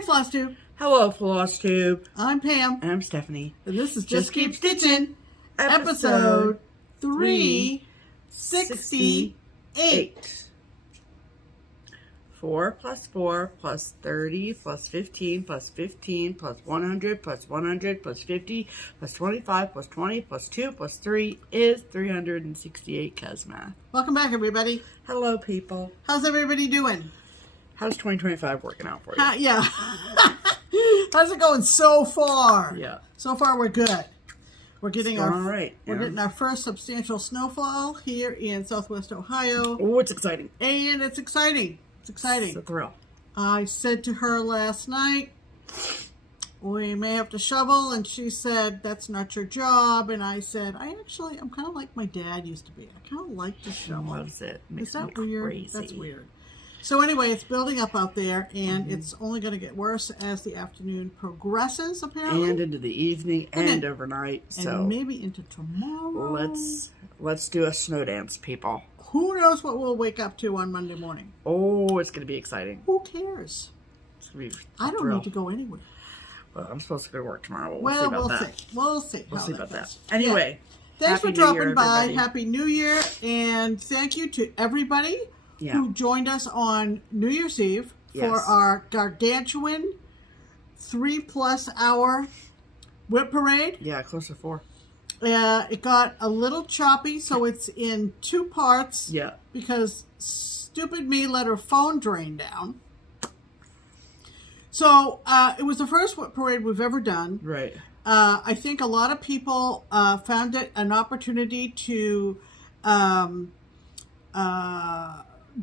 Hi, FlossTube. Hello, FlossTube. I'm Pam. And I'm Stephanie. And this is Just Keep Stitching, episode 368. 4 plus 4 plus 30 plus 15 plus 15 plus 100 plus 100 plus 50 plus 25 plus 20 plus 2 plus 3 is 368 Kesmath. Welcome back, everybody. Hello, people. How's everybody doing? How's 2025 working out for you? Yeah. How's it going so far? Yeah. So far, we're good. We're getting we're getting our first substantial snowfall here in Southwest Ohio. Oh, it's exciting. And it's exciting. It's exciting. It's a thrill. I said to her last night, we may have to shovel, and she said, that's not your job. And I said, I'm kind of like my dad used to be. I kind of like to shovel. Loves it. Is that weird? Crazy. That's weird. So anyway, it's building up out there, and it's only going to get worse as the afternoon progresses, apparently. And into the evening and overnight. So and maybe into tomorrow. Let's do a snow dance, people. Who knows what we'll wake up to on Monday morning? Oh, it's going to be exciting. Who cares? It's going to be I don't need to go anywhere. Well, I'm supposed to go to work tomorrow. We'll see about that. We'll see. We'll see about goes. that. Anyway. Yeah. Thanks for Happy New dropping Year, by. everybody. Happy New Year. And thank you to everybody who joined us on New Year's Eve for our gargantuan 3+ hour whip parade. Yeah, close to 4. It got a little choppy, so it's in 2 parts. Yeah. Because stupid me let her phone drain down. So it was the first whip parade we've ever done. Right. I think a lot of people found it an opportunity to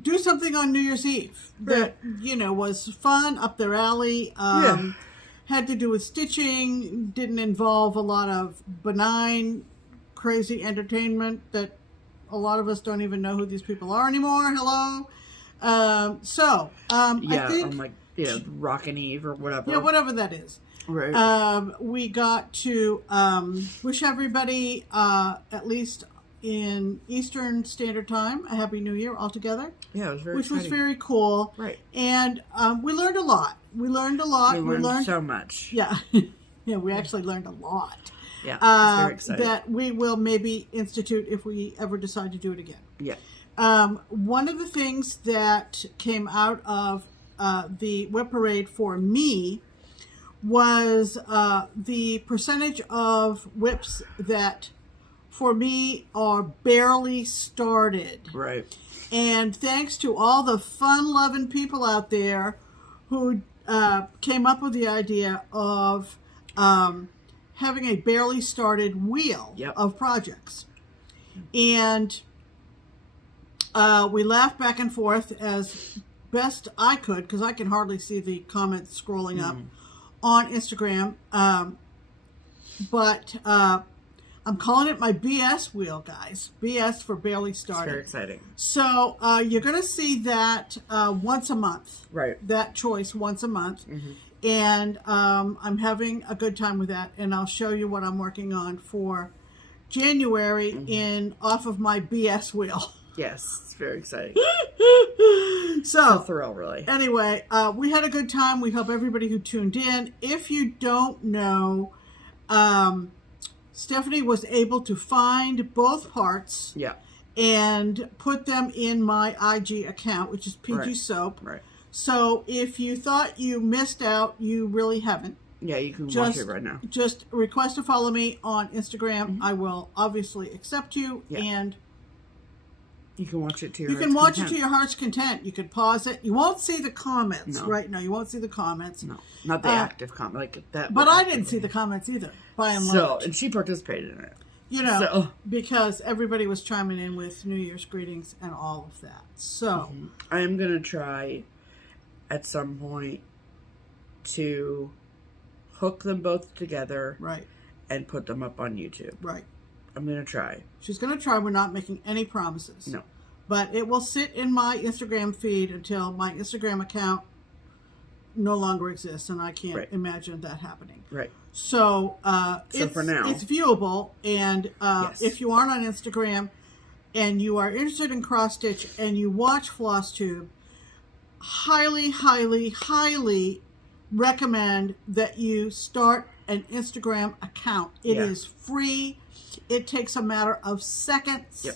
do something on New Year's Eve that, was fun, up their alley. Had to do with stitching, didn't involve a lot of benign, crazy entertainment that a lot of us don't even know who these people are anymore. Hello. I think... Rockin' Eve or whatever. Yeah, whatever that is. Right. We got to wish everybody, at least in Eastern Standard Time, a Happy New Year altogether. Yeah, it was very Which exciting. was very cool. Right. And we learned a lot. We learned so much. Yeah. Yeah, we actually learned a lot. Yeah, it's very exciting. That we will maybe institute if we ever decide to do it again. Yeah. One of the things that came out of the whip parade for me was the percentage of whips that for me are barely started. Right. And thanks to all the fun-loving people out there who came up with the idea of having a barely started wheel of projects. And we laughed back and forth as best I could, because I can hardly see the comments scrolling up on Instagram. But I'm calling it my BS wheel, guys. BS for barely started. It's very exciting. So you're going to see that once a month. Right. That choice once a month. And I'm having a good time with that. And I'll show you what I'm working on for January off of my BS wheel. Yes, it's very exciting. So, a thrill, really. Anyway, we had a good time. We hope everybody who tuned in. If you don't know, Stephanie was able to find both parts and put them in my IG account, which is pgsoap. Right. So if you thought you missed out, you really haven't. Yeah, you can watch it right now. Just request to follow me on Instagram. I will obviously accept you, and you can watch it to your heart's content. You can pause it. You won't see the comments right now. You won't see the comments. No, not the active comment like that. But I didn't see the comments either, by and large. And she participated in it. Because everybody was chiming in with New Year's greetings and all of that. So I am going to try at some point to hook them both together. Right. And put them up on YouTube. Right. I'm going to try. She's going to try. We're not making any promises. No. But it will sit in my Instagram feed until my Instagram account no longer exists, and I can't imagine that happening. Right. So, for now, it's viewable, and if you aren't on Instagram and you are interested in cross stitch and you watch FlossTube, highly, highly, highly recommend that you start an Instagram account. It is free. It takes a matter of seconds.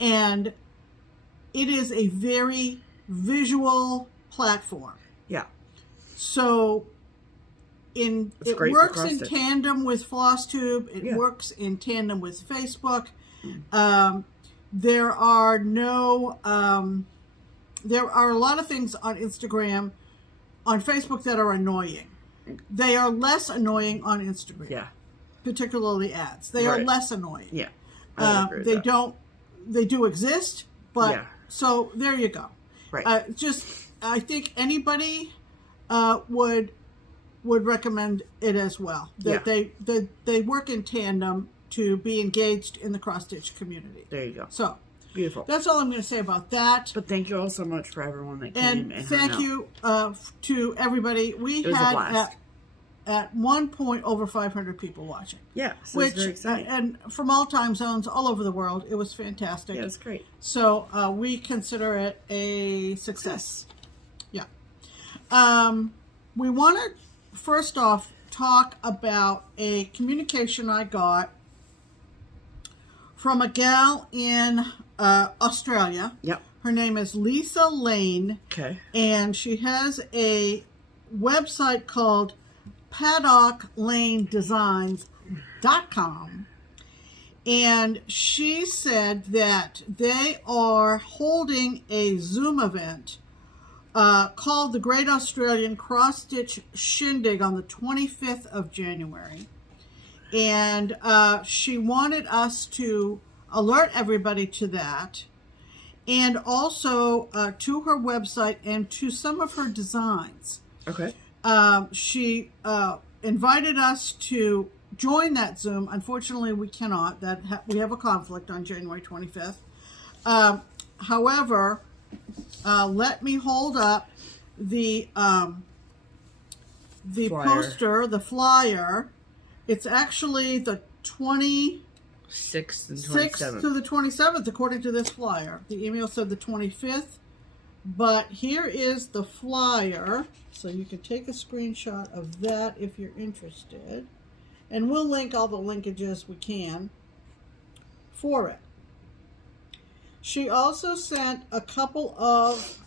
And it is a very visual platform. So it works in tandem with FlossTube. It works in tandem with Facebook. There are a lot of things on Instagram, on Facebook, that are annoying. They are less annoying on Instagram. Particularly ads. They are less annoying. They do exist, but so there you go. I think anybody would recommend it as well. That they work in tandem to be engaged in the cross stitch community. There you go. So beautiful. That's all I'm going to say about that. But thank you all so much for everyone that came and thank you to everybody. We had at one point over 500 people watching. So it's very exciting. And from all time zones all over the world. It was fantastic. It was great. So we consider it a success. We want to first off talk about a communication I got from a gal in Australia. Her name is Lisa Lane. And she has a website called paddocklanedesigns.com. And she said that they are holding a Zoom event called the Great Australian Cross Stitch Shindig on the 25th of January. And she wanted us to alert everybody to that, and also to her website and to some of her designs. She invited us to join that Zoom. Unfortunately, we cannot. We have a conflict on January 25th. However, let me hold up the poster, the flyer. It's actually the 26th and 27th. to the 27th, according to this flyer. The email said the 25th, but here is the flyer, so you can take a screenshot of that if you're interested, and we'll link all the linkages we can for it. She also sent a couple of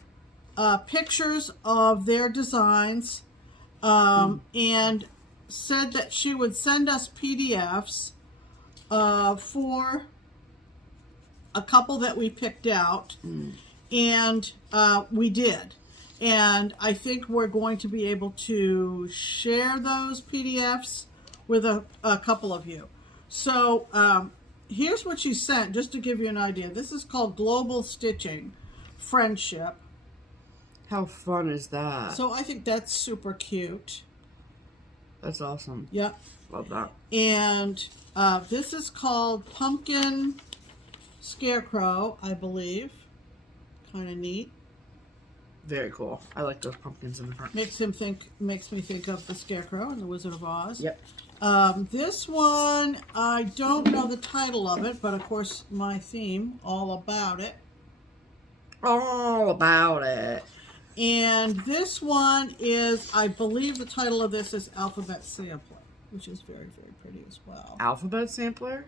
pictures of their designs and said that she would send us PDFs for a couple that we picked out, and we did. And I think we're going to be able to share those PDFs with a couple of you. So here's what she sent, just to give you an idea. This is called Global Stitching Friendship. How fun is that? So I think that's super cute. That's awesome. Love that. And this is called Pumpkin Scarecrow, I believe. Kind of neat. Very cool. I like those pumpkins in the front. Makes me think of the Scarecrow in the Wizard of Oz. Yep. This one, I don't know the title of it, but of course my theme, all about it. All about it. And this one is, I believe the title of this is Alphabet Sampler, which is very, very pretty as well. Alphabet Sampler?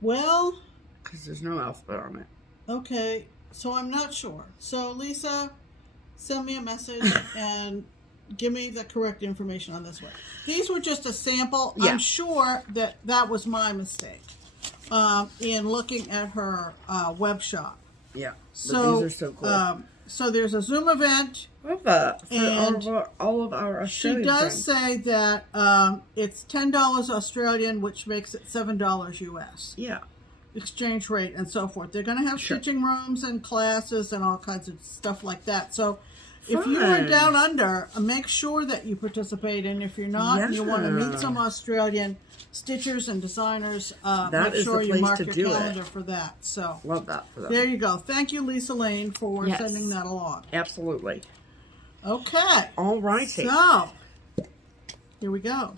Well, because there's no alphabet on it. Okay, so I'm not sure. So Lisa, send me a message and give me the correct information on this one. These were just a sample. Yeah. I'm sure that that was my mistake in looking at her web shop. Yeah, so these are so cool. So there's a Zoom event. Love that. For all of our Australian She does friends. say that it's $10 Australian, which makes it $7 US. Yeah. Exchange rate and so forth. They're going to have stitching rooms and classes and all kinds of stuff like that. So if you are down under, make sure that you participate. And if you're not, and you want to meet some Australian stitchers and designers, make sure you mark your calendar for that. So love that for them. There you go. Thank you, Lisa Lane, for sending that along. Absolutely. Okay. All righty. So here we go.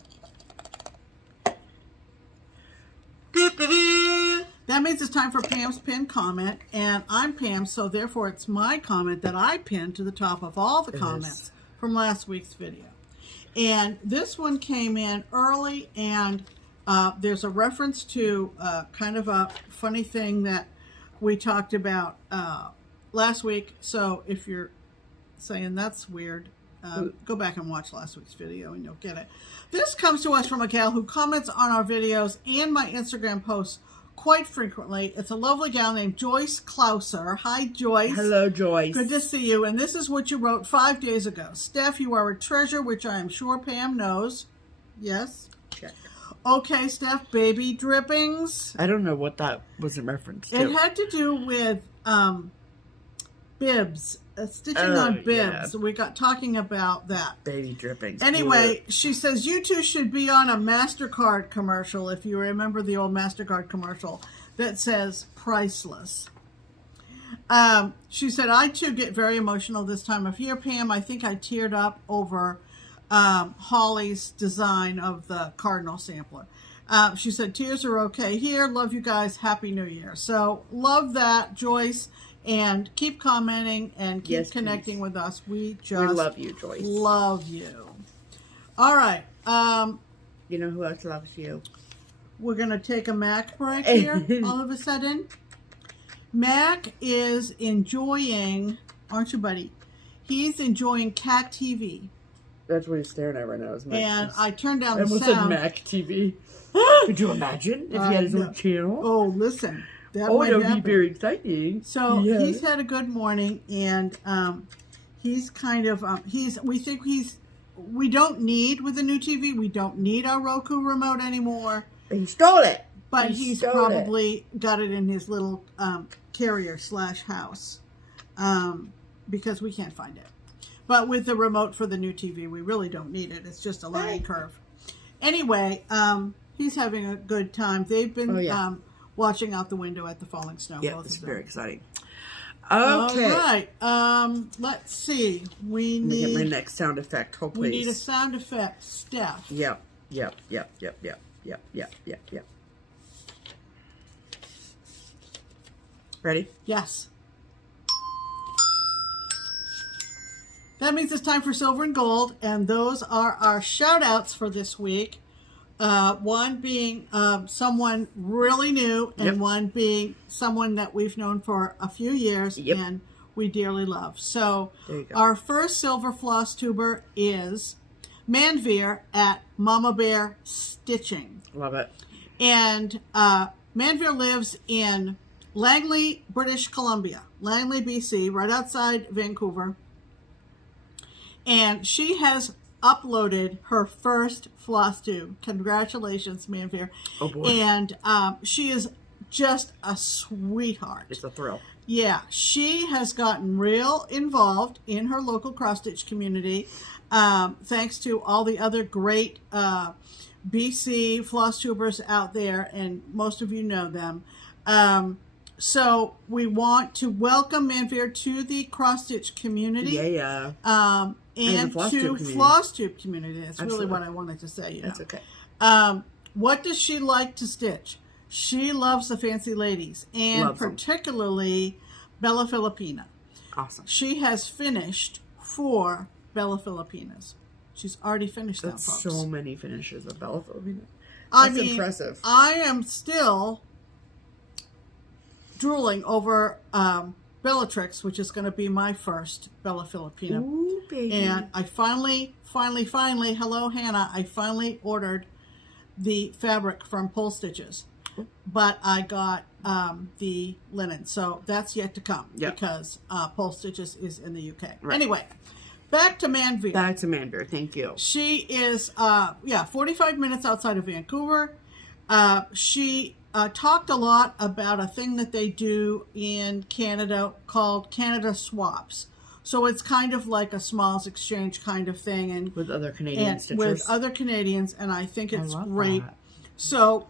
That means it's time for Pam's pinned comment, and I'm Pam, so therefore it's my comment that I pin to the top of all the comments from last week's video. And this one came in early, and there's a reference to kind of a funny thing that we talked about last week. So if you're saying that's weird, go back and watch last week's video and you'll get it. This comes to us from a gal who comments on our videos and my Instagram posts quite frequently. It's a lovely gal named Joyce Klauser. Hi, Joyce. Hello, Joyce. Good to see you. And this is what you wrote 5 days ago. Steph, you are a treasure, which I am sure Pam knows. Yes? Check. Okay, Steph, baby drippings. I don't know what that was in reference to. It had to do with bibs, stitching on bibs. Yeah. We got talking about that. Baby drippings. Anyway, she says you two should be on a MasterCard commercial, if you remember the old MasterCard commercial that says priceless. She said, I too get very emotional this time of year, Pam. I think I teared up over Holly's design of the Cardinal sampler. She said, tears are okay here. Love you guys. Happy New Year. So love that, Joyce. And keep commenting and keep connecting with us. We love you, Joyce. Love you. All right. You know who else loves you? We're going to take a Mac break here all of a sudden. Mac is enjoying, aren't you, buddy? He's enjoying Cat TV. That's what he's staring at right now. And I turned down the sound. sound. Mac TV. Could you imagine if he had his own channel? Oh, listen. That would be very exciting. So he's had a good morning, and he's kind of we don't need with the new TV. We don't need our Roku remote anymore. He stole it. But he's probably got it in his little carrier/house because we can't find it. But with the remote for the new TV, we really don't need it. It's just a learning curve. Anyway, he's having a good time. They've been watching out the window at the falling snow. Yeah, it's very exciting. Okay. All right. Let's see. We Let me need get my next sound effect. Hold, please. We need a sound effect, Steph. Yep. Ready? Yes. That means it's time for silver and gold, and those are our shout outs for this week. One being someone really new, and one being someone that we've known for a few years and we dearly love. So our first silver floss tuber is Manvir at Mama Bear Stitching. Love it. And Manvir lives in Langley, British Columbia, Langley, BC, right outside Vancouver. And she has uploaded her first floss tube. Congratulations, Manvir. Oh boy. And she is just a sweetheart. It's a thrill. Yeah, she has gotten real involved in her local cross-stitch community, thanks to all the other great BC floss tubers out there, and most of you know them. So we want to welcome Manvir to the cross-stitch community. And to FlossTube community. That's really what I wanted to say. That's okay. What does she like to stitch? She loves the fancy ladies, and particularly Bella Filipina. Awesome. She has finished 4 Bella Filipinas. She's already finished them, folks. So many finishes of Bella Filipina. That's impressive. I am still drooling over Bellatrix, which is going to be my first Bella Filipina. Ooh, baby. And I finally, hello, Hannah, I finally ordered the fabric from Pole Stitches. But I got the linen. So that's yet to come because Pole Stitches is in the UK. Right. Anyway, back to Manvir. Back to Manvir. Thank you. She is, 45 minutes outside of Vancouver. She talked a lot about a thing that they do in Canada called Canada Swaps. So it's kind of like a smalls exchange kind of thing, and with other Canadian stitchers. With other Canadians, and I think it's great. That. So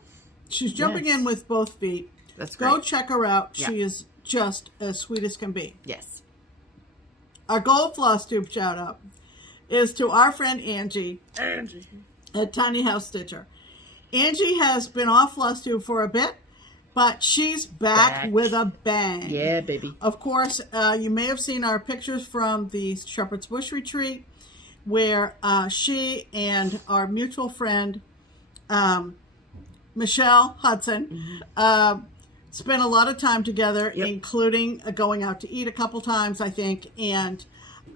she's jumping in with both feet. That's great. Go check her out. Yeah. She is just as sweet as can be. Yes. Our gold floss tube shout out is to our friend Angi. At Tiny House Stitcher. Angi has been off FlossTube for a bit, but she's back with a bang. Yeah, baby. Of course, you may have seen our pictures from the Shepherd's Bush retreat, where she and our mutual friend, Michelle Hudson, spent a lot of time together, including going out to eat a couple times, I think. And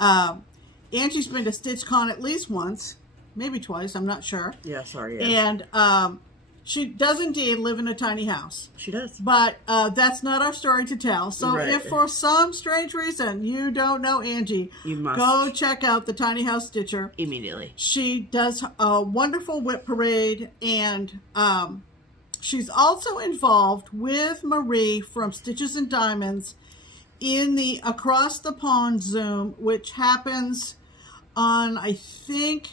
Angie's been to StitchCon at least once, maybe twice, I'm not sure. Yeah, sorry. And she does indeed live in a tiny house. She does. But that's not our story to tell. So if for some strange reason you don't know Angie, you must go check out the Tiny House Stitcher. Immediately. She does a wonderful whip parade, and she's also involved with Marie from Stitches and Diamonds in the Across the Pond Zoom, which happens on, I think,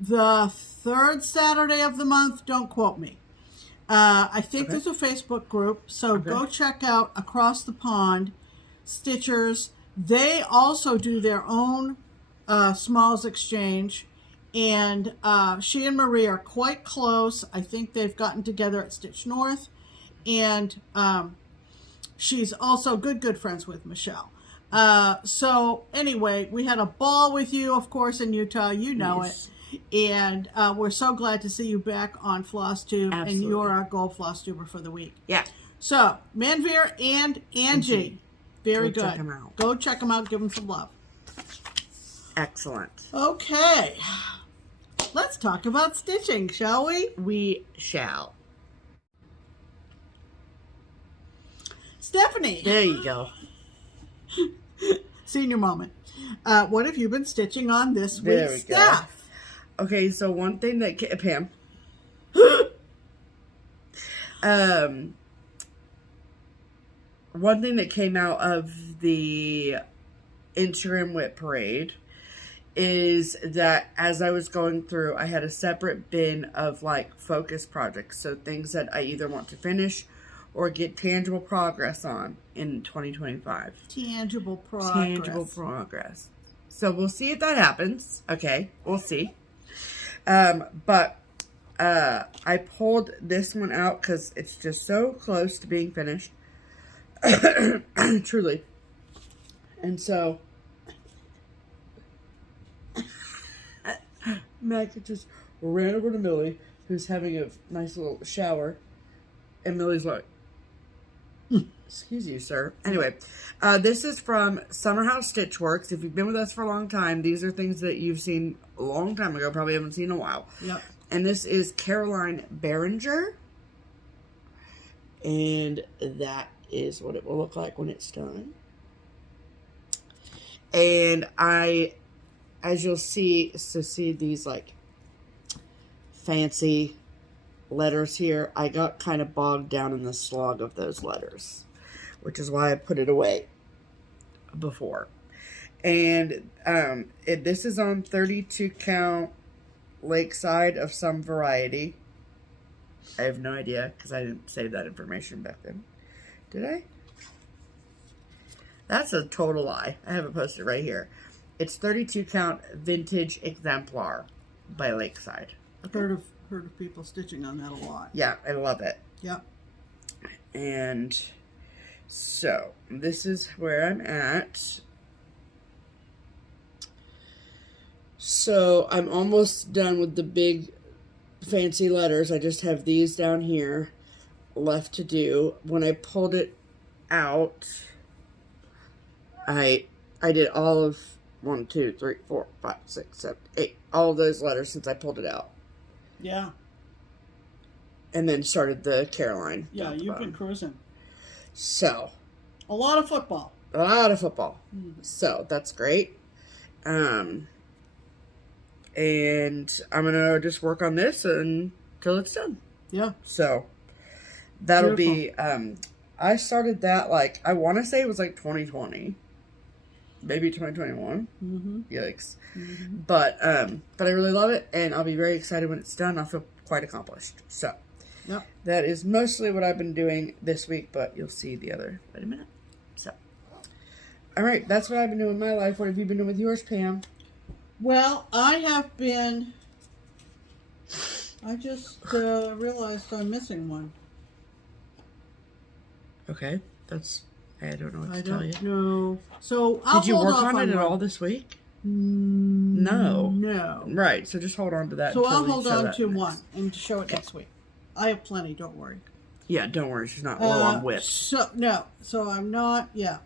the third Saturday of the month. Don't quote me. I think there's a Facebook group, so go check out Across the Pond Stitchers. They also do their own Smalls Exchange, and she and Marie are quite close. I think they've gotten together at Stitch North, and she's also good friends with Michelle. So anyway, we had a ball with you, of course, in Utah. You know it. And we're so glad to see you back on FlossTube. Absolutely. And you're our gold FlossTuber for the week. Yeah. So, Manvir and Angie. Very good. Check them out. Go check them out. Give them some love. Excellent. Okay. Let's talk about stitching, shall we? We shall. Stephanie. There you go. Senior moment. What have you been stitching on this week's stuff? Okay, so one thing that Pam, one thing that came out of the Instagram whip parade is that as I was going through, I had a separate bin of like focus projects, so things that I either want to finish or get tangible progress on in 2025. Tangible progress. Tangible progress. So we'll see if that happens. Okay, we'll see. But I pulled this one out because it's just so close to being finished. Truly. And so Mac just ran over to Millie, who's having a nice little shower. And Millie's like, excuse you, sir. Anyway, this is from Summer House Stitchworks. If you've been with us for a long time, these are things that you've seen a long time ago, probably haven't seen in a while. Yep. And this is Caroline Behringer. And that is what it will look like when it's done. And as you'll see, see these like fancy letters here, I got kind of bogged down in the slog of those letters, which is why I put it away before. And this is on 32 count Lakeside of some variety. I have no idea because I didn't save that information back then. Did I? That's a total lie. I have it posted right here. It's 32 count vintage exemplar by Lakeside. Okay. Heard of people stitching on that a lot. Yeah, I love it. Yeah. And so this is where I'm at. So I'm almost done with the big fancy letters. I just have these down here left to do. When I pulled it out, I did all of 1, 2, 3, 4, 5, 6, 7, 8, all of those letters since I pulled it out. Yeah. And then started the Caroline. Yeah, you've been cruising. So. A lot of football. A lot of football. So, that's great. And I'm going to just work on this until it's done. Yeah. So, that'll be, I started that like, I want to say it was like 2020. Maybe 2021. Yikes. But I really love it, and I'll be very excited when it's done. I'll feel quite accomplished. So, that is mostly what I've been doing this week, but you'll see the other in a minute. So, all right, that's what I've been doing in my life. What have you been doing with yours, Pam? Well, I just realized I'm missing one. Okay, I don't know what to tell you. No. So I'll Did you hold work off on it at one. all this week? No. No. Right, so just hold on to that. So until I'll we hold show on that to next. one and show it next week. I have plenty, don't worry. Yeah, don't worry, she's not low on whips. So I'm not, yeah.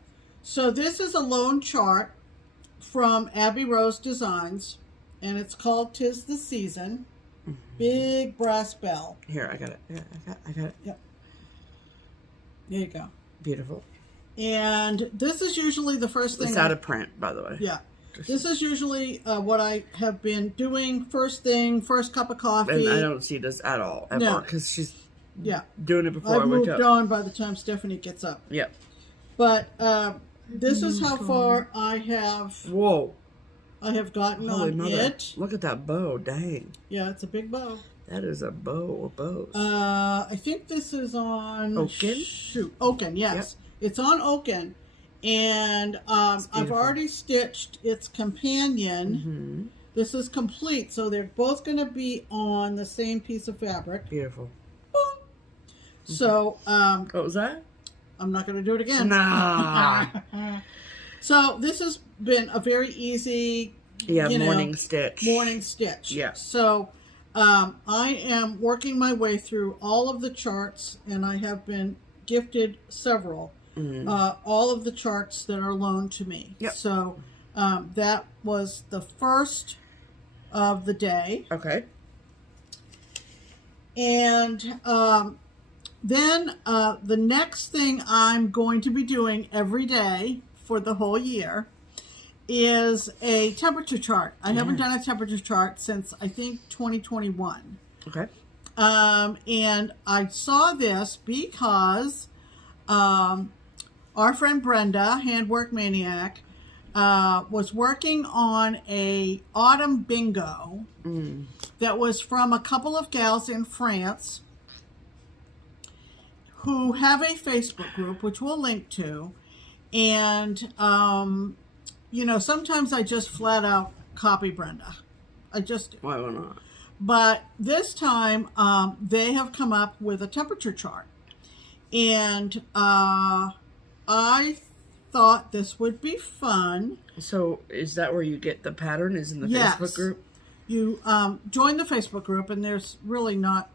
So this is a loan chart from Abby Rose Designs, and it's called 'Tis the Season. Big brass bell. Here, I got it. Yeah, I got it. Yep. There you go. Beautiful. And this is usually the first thing. It's out of print, by the way. Yeah. This is usually what I have been doing first thing, first cup of coffee. And I don't see this at all, ever, because she's doing it before I wake up. I've moved on by the time Stephanie gets up. Yep. But this is how far I have. Whoa. I have gotten Holy on mother. it. Look at that bow, dang. Yeah, it's a big bow. That is a bow of bows. I think this is on Oaken? Oaken, yes. Yep. It's on Oaken. And I've already stitched its companion. Mm-hmm. This is complete, so they're both going to be on the same piece of fabric. Beautiful. Mm-hmm. So, what was that? I'm not going to do it again. Nah. So this has been a very easy, morning stitch. Morning stitch. Yeah. So I am working my way through all of the charts, and I have been gifted several. Mm-hmm. All of the charts that are loaned to me. Yep. So that was the first of the day. Okay. And then the next thing I'm going to be doing every day for the whole year is a temperature chart. I haven't done a temperature chart since I think 2021. Okay. And I saw this because our friend Brenda, Handwork Maniac, was working on a autumn bingo that was from a couple of gals in France who have a Facebook group, which we'll link to. And, sometimes I just flat out copy Brenda. I just do. Why not? But this time, they have come up with a temperature chart. And I thought this would be fun. So is that where you get the pattern? Is in the Facebook group? You join the Facebook group, and there's really not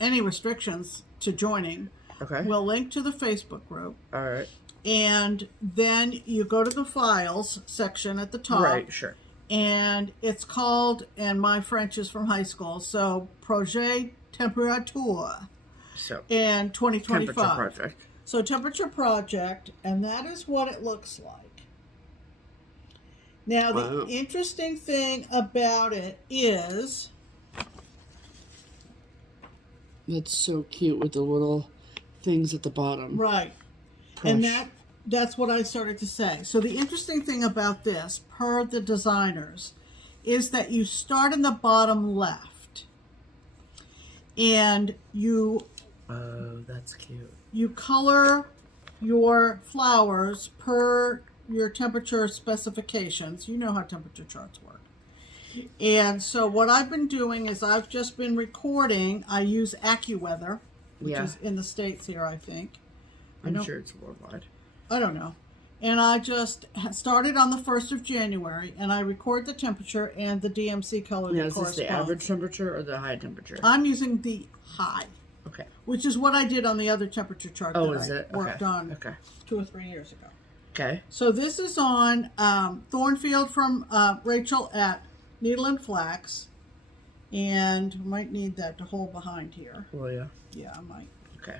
any restrictions to joining. Okay. We'll link to the Facebook group. All right. And then you go to the files section at the top. Right, sure. And it's called, and my French is from high school, so Projet Temperature. So, and 2025. Temperature Project. So Temperature Project, and that is what it looks like. Now, the interesting thing about it is... It's so cute with the little things at the bottom. Right. Push. And that's what I started to say. So the interesting thing about this, per the designers, is that you start in the bottom left. And you... Oh, that's cute. You color your flowers per your temperature specifications. You know how temperature charts work. And so what I've been doing is I've just been recording. I use AccuWeather, which is in the States here, I think. I'm sure it's worldwide. I don't know. And I just started on the 1st of January, and I record the temperature and the DMC color that Is this the average temperature or the high temperature? I'm using the high. Okay. Which is what I did on the other temperature chart that I worked on 2 or 3 years ago. Okay. So this is on Thornfield from Rachel at Needle and Flax. And I might need that to hold behind here. Well, yeah. Yeah, I might. Okay.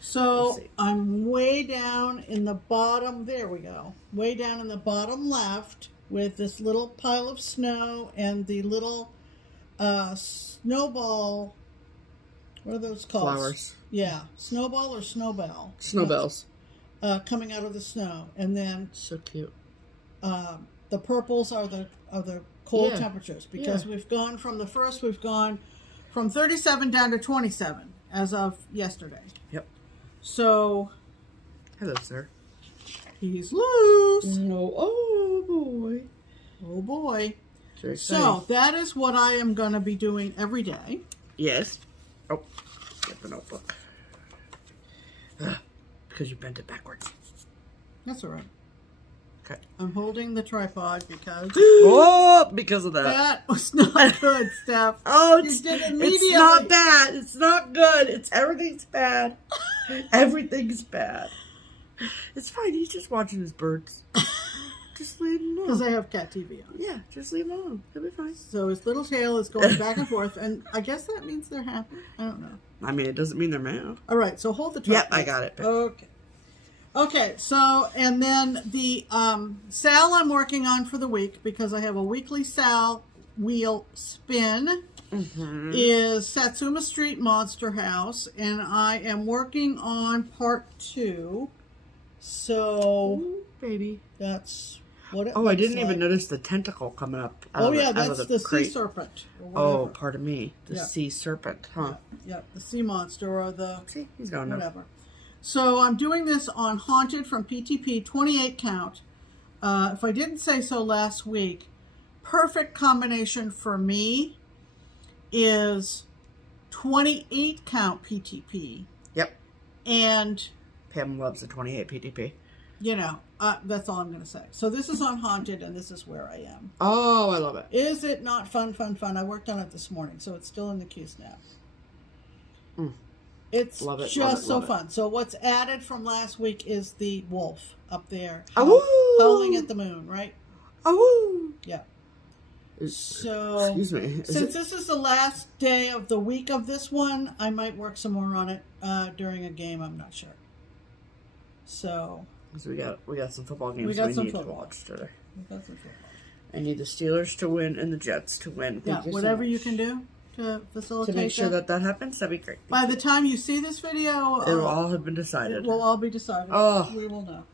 So I'm way down in the bottom. There we go. Way down in the bottom left with this little pile of snow and the little snowball. What are those called? Flowers. Yeah. Snowball or snowbell? Snowbells. Coming out of the snow. And then so cute. The purples are the cold temperatures, because we've gone from the first, we've gone from 37 down to 27 as of yesterday. Yep. So. Hello, sir. He's loose. No. Oh, boy. Oh, boy. So that is what I am going to be doing every day. Yes. Oh, get the notebook. Because you bent it backwards. That's all right. Okay. I'm holding the tripod because oh, because of that. That was not good, Steph. Oh, You did immediately. it's not bad. It's not good. Everything's bad. Everything's bad. It's fine. He's just watching his birds. Just leave him alone. Because I have cat TV on. Yeah, just leave him alone. He'll be fine. So his little tail is going back and forth, and I guess that means they're happy. I don't know. I mean, it doesn't mean they're mad. All right, so hold the tripod. Yep, I got it. Okay. Okay, so, and then the SAL I'm working on for the week, because I have a weekly SAL wheel spin, is Satsuma Street Monster House, and I am working on part 2. So, ooh, baby. That's what it I looks didn't like. even notice the tentacle coming up. Oh, yeah, that's the sea serpent. Oh, pardon me. The Yeah. sea serpent, huh? Yeah, the sea monster or the See, he's going whatever. So I'm doing this on Haunted from PTP, 28 count. If I didn't say so last week, perfect combination for me is 28 count PTP. Yep. And Pam loves the 28 PTP. You know, that's all I'm going to say. So this is on Haunted, and this is where I am. Oh, I love it. Is it not fun, fun, fun? I worked on it this morning, so it's still in the queue snap. It's just so fun. So what's added from last week is the wolf up there howling at the moon, right? Oh, yeah. So, excuse me. Since this is the last day of the week of this one, I might work some more on it during a game. I'm not sure. So we got some football games we need to watch today. We got some football. I need the Steelers to win and the Jets to win. Yeah, whatever you can do to facilitate to make sure that happens, that'd be great. By the time you see this video, it will all have been decided. It will all be decided. Oh, we will know.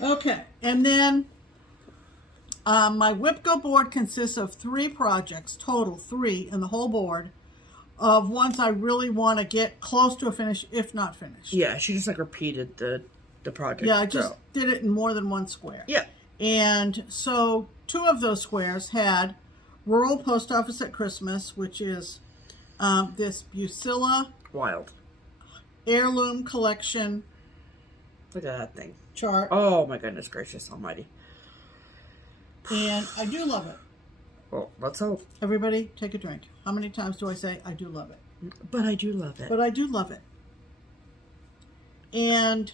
Okay, and then my WIPGO board consists of 3 projects, total 3 in the whole board, of ones I really want to get close to a finish, if not finished. Yeah, she just repeated the project. Yeah, I just did it in more than one square. Yeah. And so 2 of those squares had Rural Post Office at Christmas, which is this Bucilla Wild Heirloom Collection. Look at that thing. Chart. Oh my goodness gracious almighty. And I do love it. Well, let's hope. Everybody, take a drink. How many times do I say I do love it? But I do love it. But I do love it. And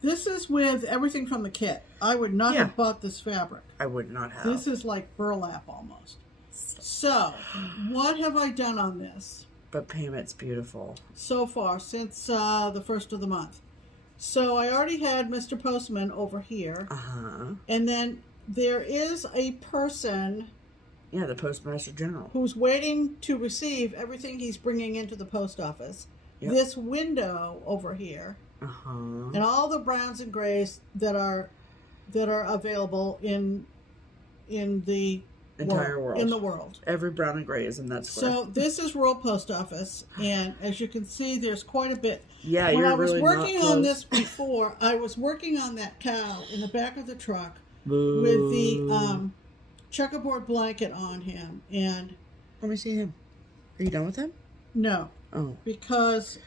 this is with everything from the kit. I would not have bought this fabric. I would not have. This is like burlap almost. So, what have I done on this? But Pam, it's beautiful. So far, since the first of the month. So, I already had Mr. Postman over here. And then there is a person... Yeah, the Postmaster General. Who's waiting to receive everything he's bringing into the post office. Yep. This window over here. And all the browns and grays that are available in the entire world. In the world. Every brown and gray is in that square. So this is Rural Post Office, and as you can see, there's quite a bit. Yeah, when you're I was really working not on close. this before, I was working on that cow in the back of the truck Boo. with the checkerboard blanket on him, and let me see him. Are you done with him? No. Oh. Because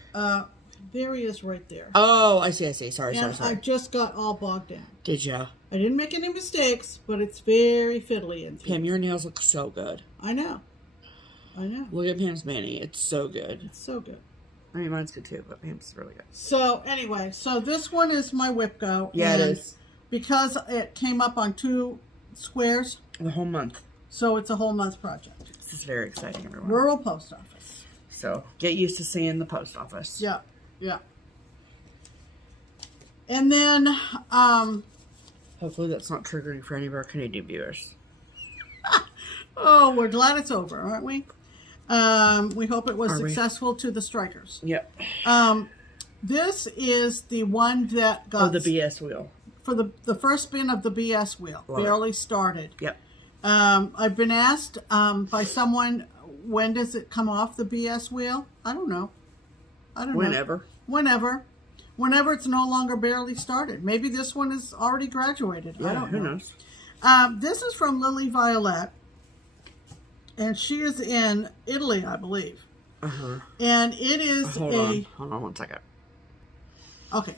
there he is right there. Oh, I see. Sorry. I just got all bogged down. Did ya? I didn't make any mistakes, but it's very fiddly. And Pam, your nails look so good. I know. Look at Pam's mani. It's so good. It's so good. I mean, mine's good too, but Pam's really good. So, anyway, this one is my WIPGO. Yeah, it is. Because it came up on 2 squares. The whole month. So, it's a whole month project. This is very exciting, everyone. Rural Post Office. So, get used to seeing the post office. Yeah. And then, hopefully that's not triggering for any of our Canadian viewers. Oh, we're glad it's over, aren't we? We hope it was successful to the strikers. Yep. This is the one that got... Oh, the BS wheel. For the first spin of the BS wheel. Barely started. Yep. I've been asked by someone, when does it come off the BS wheel? I don't know. Whenever it's no longer barely started. Maybe this one is already graduated. Yeah, I don't know. Who knows? This is from Lily Violet. And she is in Italy, I believe. And it is Hold on 1 second. Okay.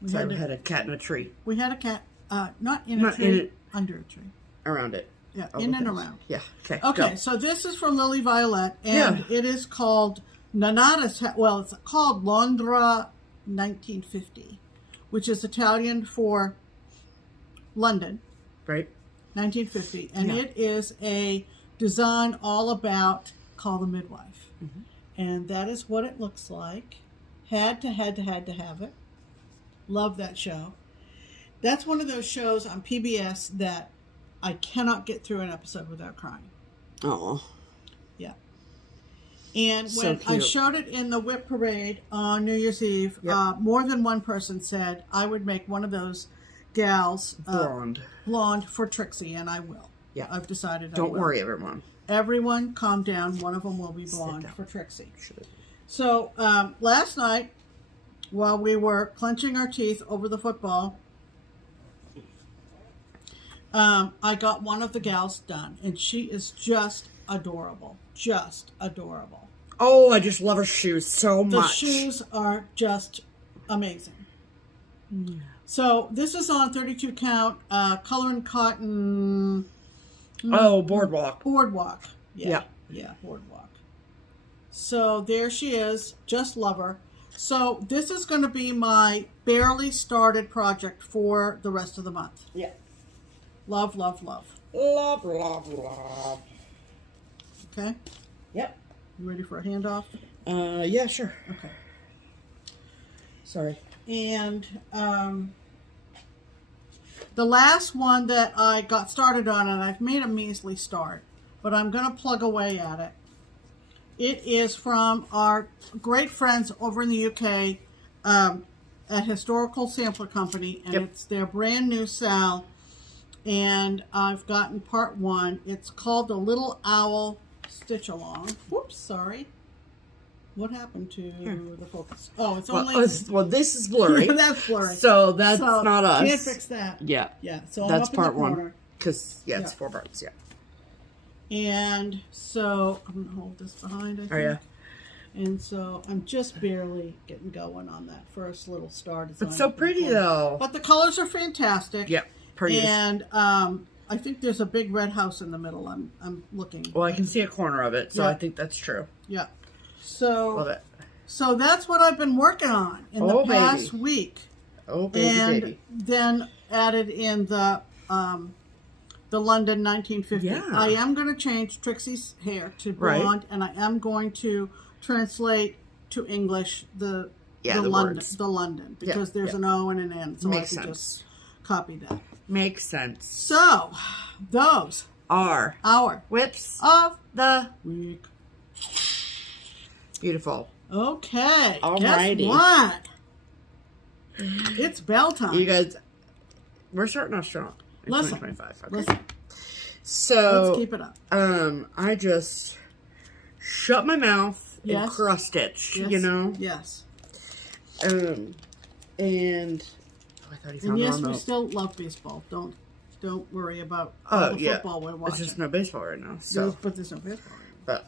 We had a cat in a tree. We had a cat. Not in a tree, under a tree. Around it. Yeah, in and around. Yeah, okay. Okay, go. so this is from Lily Violet, and it is called Nonnatus, well, it's called Londra 1950, which is Italian for London. Right. 1950, and it is a design all about Call the Midwife. Mm-hmm. And that is what it looks like. Had to have it. Love that show. That's one of those shows on PBS that I cannot get through an episode without crying. Oh. Yeah. And So when I cute. showed it in the whip parade on New Year's Eve, more than one person said I would make one of those gals blonde for Trixie, and I will. Yeah. I've decided I Don't will. worry, everyone. Everyone calm down. One of them will be blonde for Trixie. Sure. So last night, while we were clenching our teeth over the football, I got one of the gals done, and she is just adorable. Just adorable. Oh, I just love her shoes so much. The shoes are just amazing. Mm. So this is on 32 count, color and cotton. Oh, Boardwalk. Boardwalk. Yeah, Boardwalk. So there she is. Just love her. So this is going to be my barely started project for the rest of the month. Yeah. Love, love, love. Love, love, love. Okay? Yep. You ready for a handoff? Yeah, sure. Okay. Sorry. And the last one that I got started on, and I've made a measly start, but I'm going to plug away at it. It is from our great friends over in the UK at Historical Sampler Company, and it's their brand new SAL. And I've gotten part 1. It's called the Little Owl Stitch Along. Whoops, sorry. What happened to the focus? Oh, it's only... Well, this is blurry. That's blurry. So that's not us. Can't fix that. Yeah. Yeah, so that's I'm up part in the corner. 1. Because, it's 4 parts, And so, I'm going to hold this behind, I think. Oh, yeah. And so, I'm just barely getting going on that first little star design. It's so pretty, though. But the colors are fantastic. Yep. Pretty. And I think there's a big red house in the middle. I'm looking. Well, I can see a corner of it, so I think that's true. Yeah. So, love it. So that's what I've been working on in the past week. Oh, baby. Then added in the London 1950. Yeah. I am going to change Trixie's hair to blonde, and I am going to translate to English the London, because there's an O and an N, so Makes I can sense. just copy that. Makes sense. So, those are our whips of the week. Beautiful. Okay. Alrighty. Guess what? It's bell time. You guys, we're starting off strong. Listen. 2025. Okay. Listen. So, let's keep it up. I just shut my mouth and cross stitched, Yes. you know? Yes. And I thought he found And the yes, remote. we still love baseball. Don't worry about the football we're watching. It's just no baseball right now. So, but there's no baseball right now.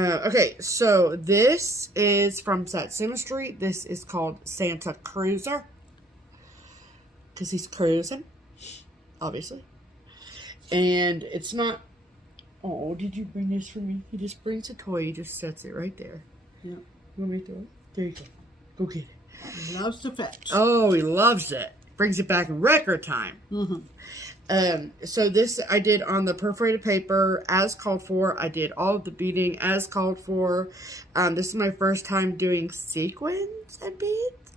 But okay, so this is from Satsuma Street. This is called Santa Cruiser, because he's cruising, obviously. And it's not. Oh, did you bring this for me? He just brings a toy. He just sets it right there. Yeah. You want me to throw it? There you go. Go get it. He loves to fetch. Oh, he loves it. Brings it back in record time. Mm-hmm. So this I did on the perforated paper as called for. I did all of the beading as called for. This is my first time doing sequins and beads.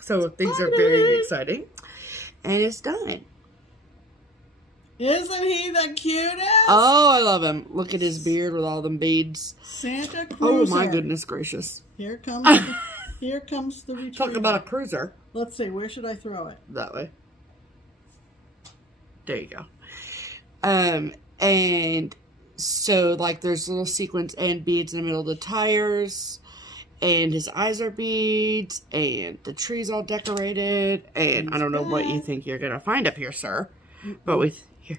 So things are very exciting. And it's done. Isn't he the cutest? Oh, I love him. Look at his beard with all them beads. Santa Cruiser. Oh my goodness gracious. Here comes the retriever. Talk about a cruiser. Let's see, where should I throw it? That way. There you go. And so like there's little sequins and beads in the middle of the tires, and his eyes are beads, and the tree's all decorated, and I don't know what you think you're gonna find up here, sir. But with here,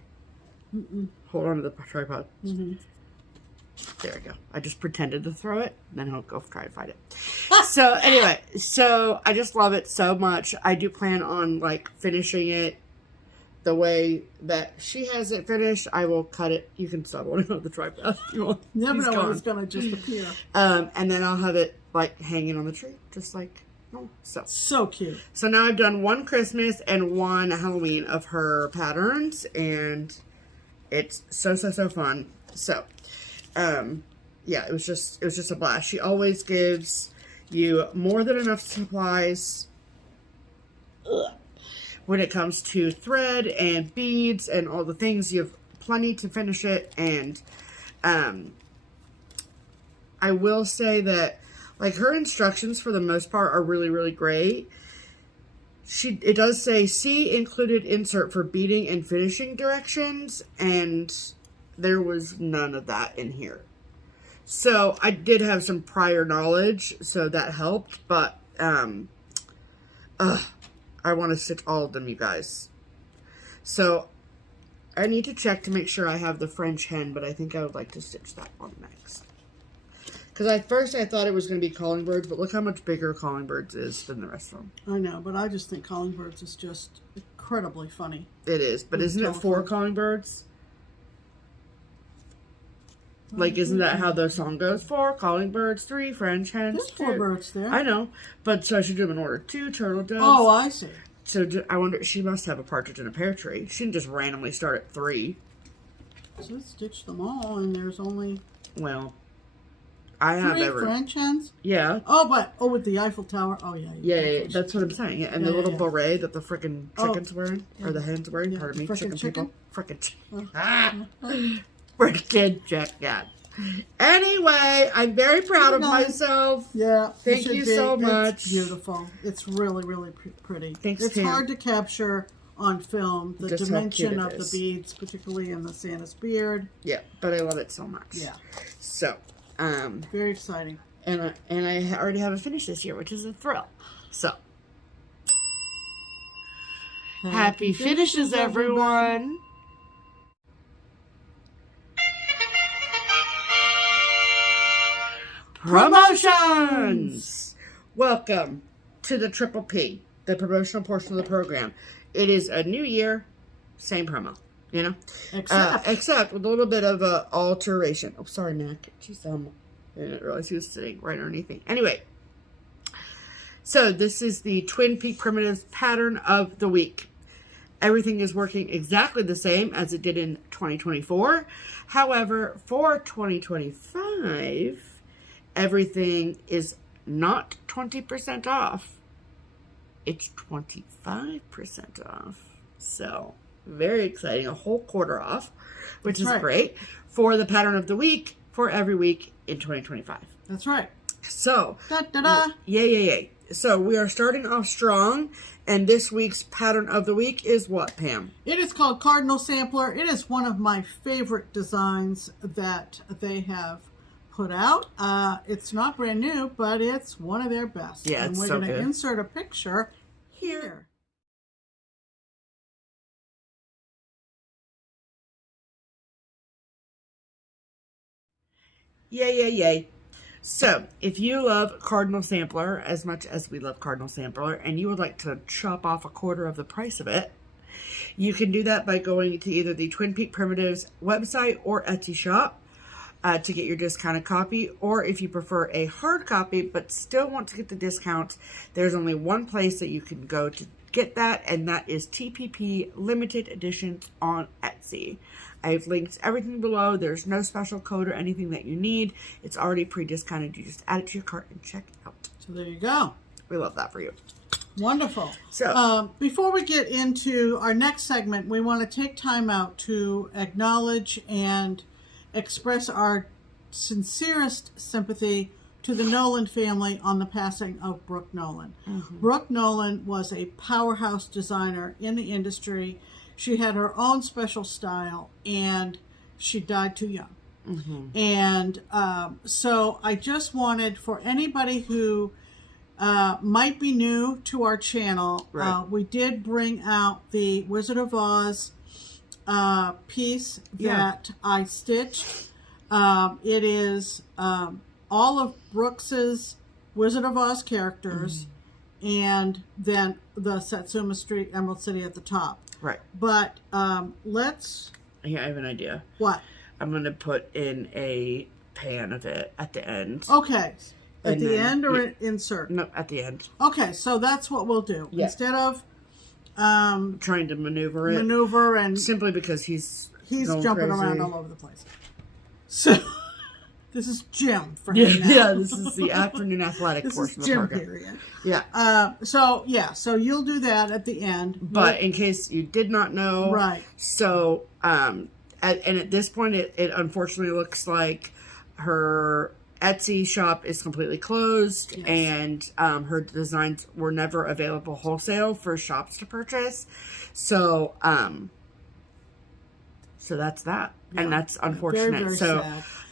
hold on to the tripod. There we go. I just pretended to throw it, then he'll go try and find it. So anyway, so I just love it so much. I do plan on like finishing it the way that she has it finished, I will cut it. You can stop holding on the tripod if you want. Never He's know when gone. it's going to just appear. And then I'll have it like hanging on the tree, just like So cute. So now I've done one Christmas and one Halloween of her patterns, and it's so fun. So, yeah, it was just a blast. She always gives you more than enough supplies when it comes to thread and beads and all the things. You have plenty to finish it, and I will say that, like, her instructions for the most part are really great. It does say see included insert for beading and finishing directions, and there was none of that in here. So I did have some prior knowledge, so that helped, but I want to stitch all of them, you guys. So I need to check to make sure I have the French hen, but I think I would like to stitch that one next. Because at first I thought it was going to be calling birds, but look how much bigger calling birds is than the rest of them. I know, but I just think calling birds is just incredibly funny. It is, but isn't it 4 calling birds? Like, isn't that how the song goes? 4 calling birds, 3 French hens. There's 4 birds there. I know, but so I should do them in order. 2 turtle doves. Oh, I see. So I wonder, she must have a partridge in a pear tree. She didn't just randomly start at 3. So let's stitch them all, and there's only... Well, I have 3 French hens? Yeah. Oh, with the Eiffel Tower. Oh, yeah. Yeah, that's what I'm saying. Yeah, and the little beret that the frickin' chicken's wearing, or the hen's wearing. Yeah, Pardon me, frickin' chicken people. Frickin' frickin' chicken. Anyway, I'm very proud of myself. Yeah. Thank you so much. It's beautiful. It's really pretty. Thanks, It's Pam. hard to capture on film the Just how dimension cute it of the is. beads, particularly in the Santa's beard. Yeah, but I love it so much. Yeah. So, Very exciting. and I already have it finished this year, which is a thrill. So, happy finishes, everyone. Promotions! Welcome to the Triple P, the promotional portion of the program. It is a new year, same promo, you know? Except with a little bit of a alteration. Oh, sorry, Mac. Jeez, I didn't realize he was sitting right underneath me. Anyway, so this is the Twin Peak Primitives pattern of the week. Everything is working exactly the same as it did in 2024. However, for 2025... everything is not 20% off. It's 25% off. So, very exciting. A whole quarter off, which is great for the pattern of the week for every week in 2025. That's right. So, Da-da-da. Yay. So, we are starting off strong, and this week's pattern of the week is what, Pam? It is called Cardinal Sampler. It is one of my favorite designs that they have put out. It's not brand new, but it's one of their best. Yeah, and it's we're so going to good. insert a picture here. Yay. So, if you love Cardinal Sampler as much as we love Cardinal Sampler, and you would like to chop off a quarter of the price of it, you can do that by going to either the Twin Peak Primitives website or Etsy shop to get your discounted copy, or if you prefer a hard copy but still want to get the discount, there's only one place that you can go to get that, and that is TPP Limited Editions on Etsy. I've linked everything below. There's no special code or anything that you need. It's already pre-discounted. You just add it to your cart and check it out. So there you go. We love that for you. Wonderful. So, before we get into our next segment, we want to take time out to acknowledge and express our sincerest sympathy to the Nolan family on the passing of Brooke Nolan. Mm-hmm. Brooke Nolan was a powerhouse designer in the industry. She had her own special style, and she died too young. Mm-hmm. And so I just wanted, for anybody who might be new to our channel, we did bring out the Wizard of Oz piece that I stitched. It is all of Brooks's Wizard of Oz characters, and then the Satsuma Street Emerald City at the top. Right. But let's... Yeah, I have an idea. What? I'm going to put in a pan of it at the end. Okay. At the end or insert? No, at the end. Okay, so that's what we'll do. Yeah. Instead of trying to maneuver it. And simply because he's jumping crazy. around all over the place. So this is gym for him now. Yeah, this is the afternoon athletic portion of the program. Period. Yeah. So you'll do that at the end. But in case you did not know, right. So at this point, it unfortunately looks like her Etsy shop is completely closed, yes. And her designs were never available wholesale for shops to purchase. So so that's that, yeah. And that's unfortunate. Very, very so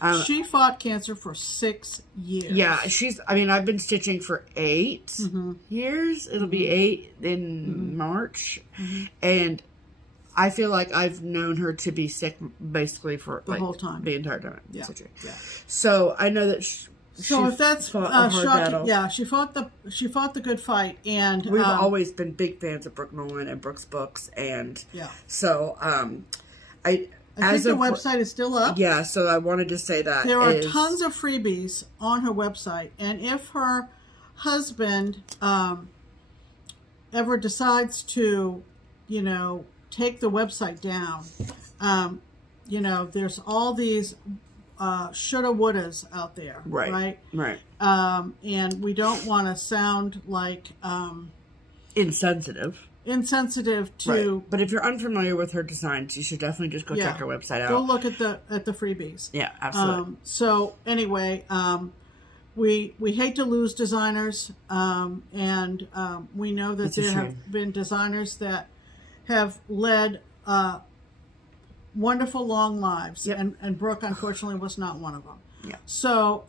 sad. She fought cancer for 6 years. Yeah, I've been stitching for 8 years. It'll be 8 in March, and I feel like I've known her to be sick basically for the whole time, the entire time. Yeah. Yeah. So I know that. So if that's shocking, battle. Yeah, she fought the good fight, and we've always been big fans of Brooke Nolan and Brooke's books, and so I think the website is still up. Yeah, so I wanted to say that there are tons of freebies on her website, and if her husband ever decides to, take the website down, there's all these shoulda wouldas out there, right? And we don't want to sound like insensitive to. Right. But if you're unfamiliar with her designs, you should definitely just go check her website out. Go look at the freebies. Yeah, absolutely. So anyway, we hate to lose designers, and we know that there have been designers that have led wonderful long lives, and Brooke unfortunately was not one of them. Yeah. So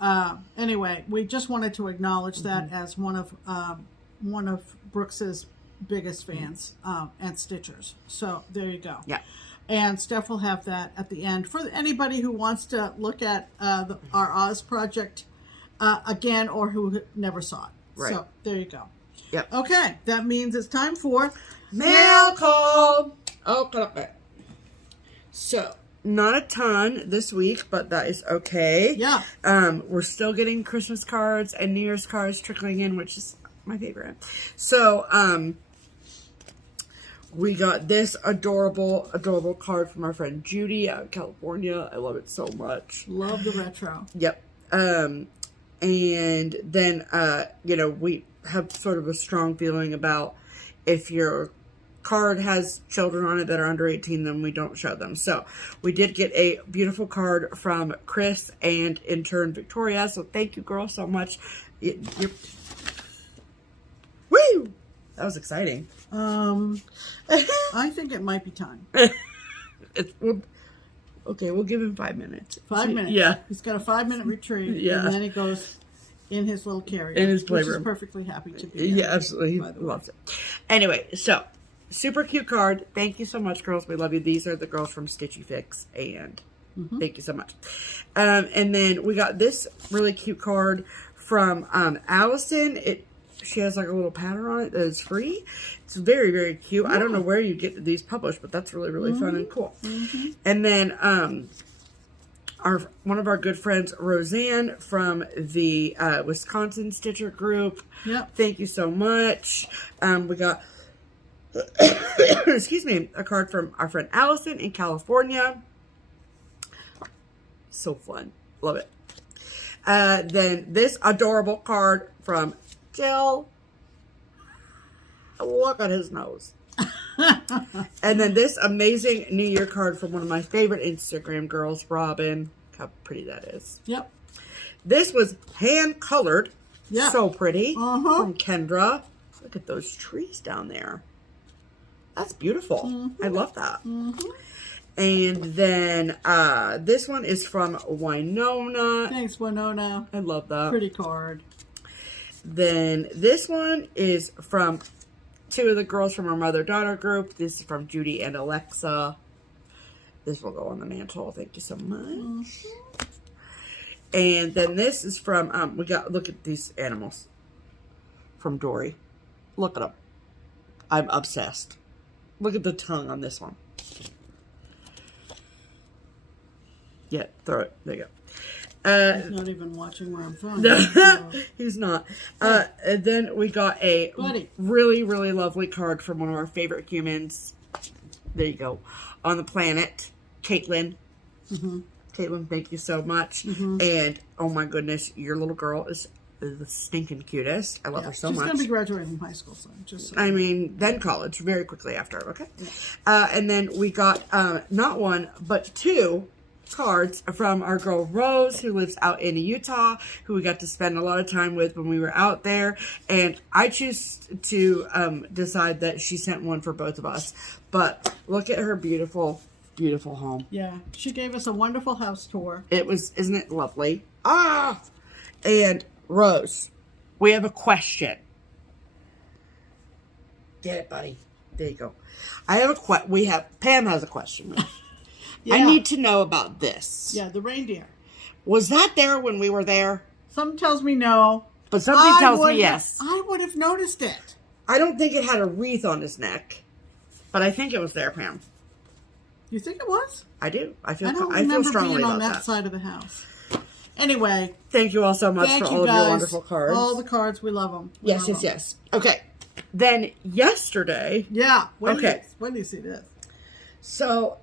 anyway, we just wanted to acknowledge that as one of Brooks's biggest fans and stitchers. So there you go. Yeah. And Steph will have that at the end for anybody who wants to look at our Oz project again, or who never saw it. Right. So there you go. Yep. Okay, that means it's time for mail call. Oh, cut up there. So, not a ton this week, but that is okay. Yeah. We're still getting Christmas cards and New Year's cards trickling in, which is my favorite. So, we got this adorable card from our friend Judy out in California. I love it so much. Love the retro. Yep. And then, we have sort of a strong feeling about if your card has children on it that are under 18, then we don't show them. So we did get a beautiful card from Kris and intern Victoria. So thank you, girl, so much. Woo! That was exciting. I think it might be time. We'll give him 5 minutes. 5 minutes. Yeah. He's got a 5-minute retrieve. Yeah. And then he goes in his little carrier. In his playroom. Which is perfectly happy to be. Yeah, absolutely. He loves it. Anyway, so super cute card. Thank you so much, girls. We love you. These are the girls from Stitchy Fix, and thank you so much. And then we got this really cute card from Allison. She has like a little pattern on it that is free. It's very, very cute. Yeah. I don't know where you get these published, but that's really, really fun and cool. And then one of our good friends, Roseanne, from the Wisconsin Stitcher group. Yep. Thank you so much. We got excuse me, a card from our friend Allison in California. So fun. Love it. Then this adorable card from Jill. Look at his nose. And then this amazing New Year card from one of my favorite Instagram girls, Robin. Look how pretty that is. Yep. This was hand colored. Yeah. So pretty. From Kendra. Look at those trees down there. That's beautiful. I love that. And then this one is from Winona. Thanks, Winona. I love that. Pretty card. Then this one is from two of the girls from our mother-daughter group. This is from Judy and Alexa. This will go on the mantle. Thank you so much. And then this is from, look at these animals. From Dory. Look at them. I'm obsessed. Look at the tongue on this one. Yeah, throw it. There you go. He's not even watching where I'm throwing No, it. So. he's not. And then we got a really, really lovely card from one of our favorite humans. There you go. On the planet, Caitlin. Caitlin, thank you so much. And oh my goodness, your little girl is the stinking cutest. I love her so much. She's going to be graduating from high school, so just. I mean, then college, very quickly after. Okay. Yeah. And then we got not one, but two cards from our girl Rose, who lives out in Utah, who we got to spend a lot of time with when we were out there. And I choose to decide that she sent one for both of us. But look at her beautiful, beautiful home. Yeah, she gave us a wonderful house tour. It was, isn't it lovely? Ah! And Rose, we have a question. Get it, buddy. There you go. I have a Pam has a question. Yeah. I need to know about this. Yeah, the reindeer. Was that there when we were there? Something tells me no. But something tells me yes. I would have noticed it. I don't think it had a wreath on his neck. But I think it was there, Pam. You think it was? I do. I feel remember strongly being about on that side of the house. Anyway. Thank you all so much for all of your wonderful cards. All the cards, we love them. Yes. Okay. Then yesterday. Yeah. When do you see this? So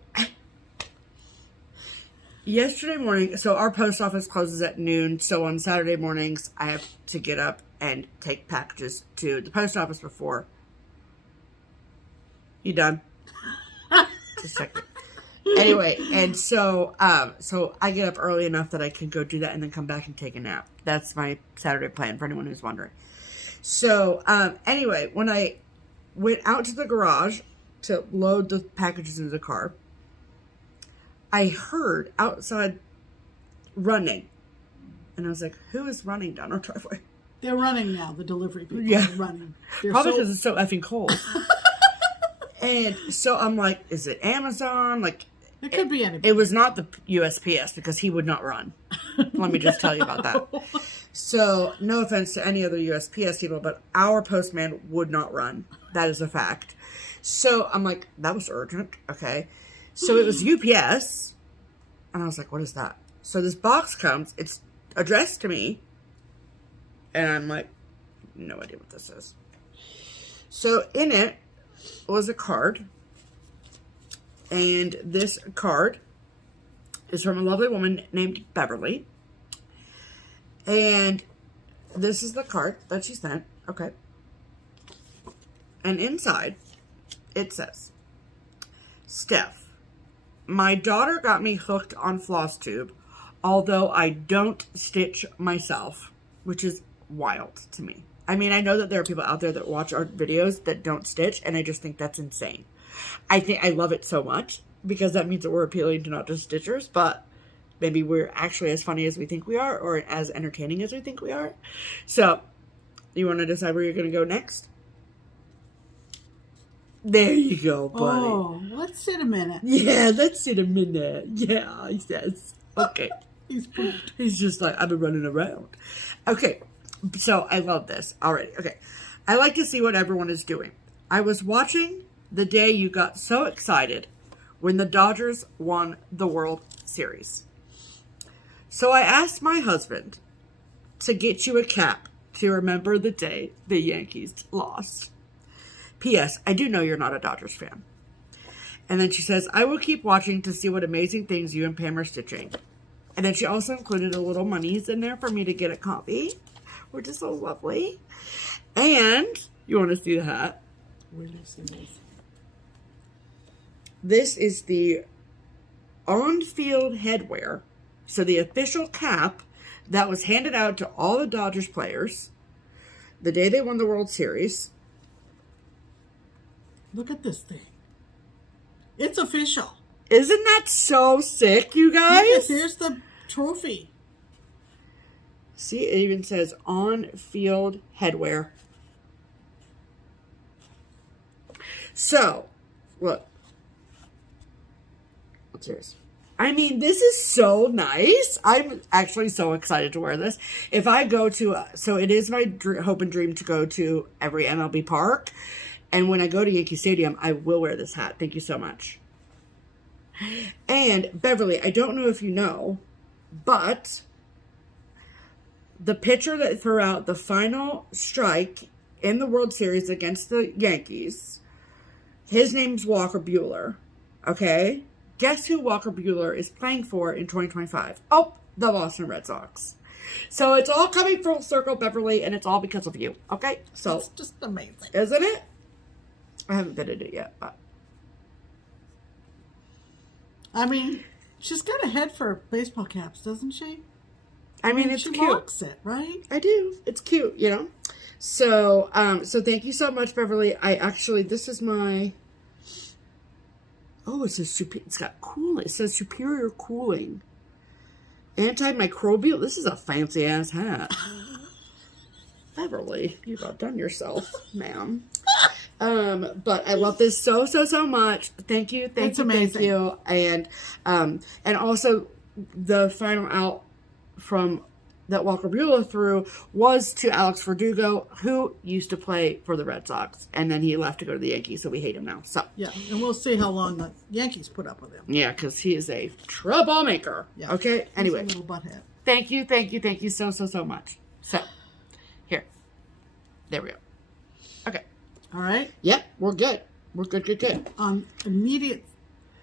yesterday morning, so our post office closes at noon. So on Saturday mornings, I have to get up and take packages to the post office before. You done? Just a second. Anyway, and so I get up early enough that I can go do that and then come back and take a nap. That's my Saturday plan for anyone who's wondering. So, anyway, when I went out to the garage to load the packages into the car, I heard outside running. And I was like, who is running down our driveway? They're running now, the delivery people. Yeah. Are running. Probably because it's so effing cold. And so I'm like, is it Amazon? Like, it could be anybody. It was not the USPS because he would not run. Let me just tell you about that. So, no offense to any other USPS people, but our postman would not run. That is a fact. So, I'm like, that was urgent. Okay. So, it was UPS. And I was like, what is that? So, this box comes. It's addressed to me. And I'm like, no idea what this is. So, in it was a card. And this card is from a lovely woman named Beverly. And this is the card that she sent. Okay. And inside, it says, Steph, my daughter got me hooked on FlossTube, although I don't stitch myself, which is wild to me. I mean, I know that there are people out there that watch our videos that don't stitch, and I just think that's insane. I love it so much because that means that we're appealing to not just stitchers, but maybe we're actually as funny as we think we are or as entertaining as we think we are. So, you want to decide where you're going to go next? There you go, buddy. Oh, let's sit a minute. Yeah, let's sit a minute. Yeah, he says. Okay. He's pooped. He's just like, I've been running around. Okay, so I love this already. Okay, I like to see what everyone is doing. I was watching the day you got so excited when the Dodgers won the World Series. So I asked my husband to get you a cap to remember the day the Yankees lost. P.S. I do know you're not a Dodgers fan. And then she says, I will keep watching to see what amazing things you and Pam are stitching. And then she also included a little monies in there for me to get a copy, which is so lovely. And you want to see the hat? Where do you see this? This is the on-field headwear. So the official cap that was handed out to all the Dodgers players the day they won the World Series. Look at this thing. It's official. Isn't that so sick, you guys? Yes, here's the trophy. See, it even says on-field headwear. So, look. What's yours? I mean, this is so nice. I'm actually so excited to wear this. If I go to, so it is my hope and dream to go to every MLB park. And when I go to Yankee Stadium, I will wear this hat. Thank you so much. And Beverly, I don't know if you know, but the pitcher that threw out the final strike in the World Series against the Yankees, his name's Walker Buehler. Okay? Guess who Walker Buehler is playing for in 2025? Oh, the Boston Red Sox. So it's all coming full circle, Beverly, and it's all because of you. Okay? So it's just amazing. Isn't it? I haven't fitted it yet, but I mean, she's got a head for baseball caps, doesn't she? I mean, it's she cute. Rocks it, right? I do. It's cute, you know. So, so thank you so much, Beverly. This is my. Oh, it says it's got cool. It says superior cooling, antimicrobial. This is a fancy ass hat. Beverly, you've outdone yourself, ma'am. But I love this so much. Thank you, thank you, and also the final out from that Walker Buehler threw was to Alex Verdugo, who used to play for the Red Sox, and then he left to go to the Yankees, so we hate him now. So yeah, and we'll see how long the Yankees put up with him. Yeah, because he is a troublemaker. Yeah. Okay. Anyway, he's a little butthead. Thank you so much. So here, there we go. Okay. All right. Yep, we're good. We're good. On immediate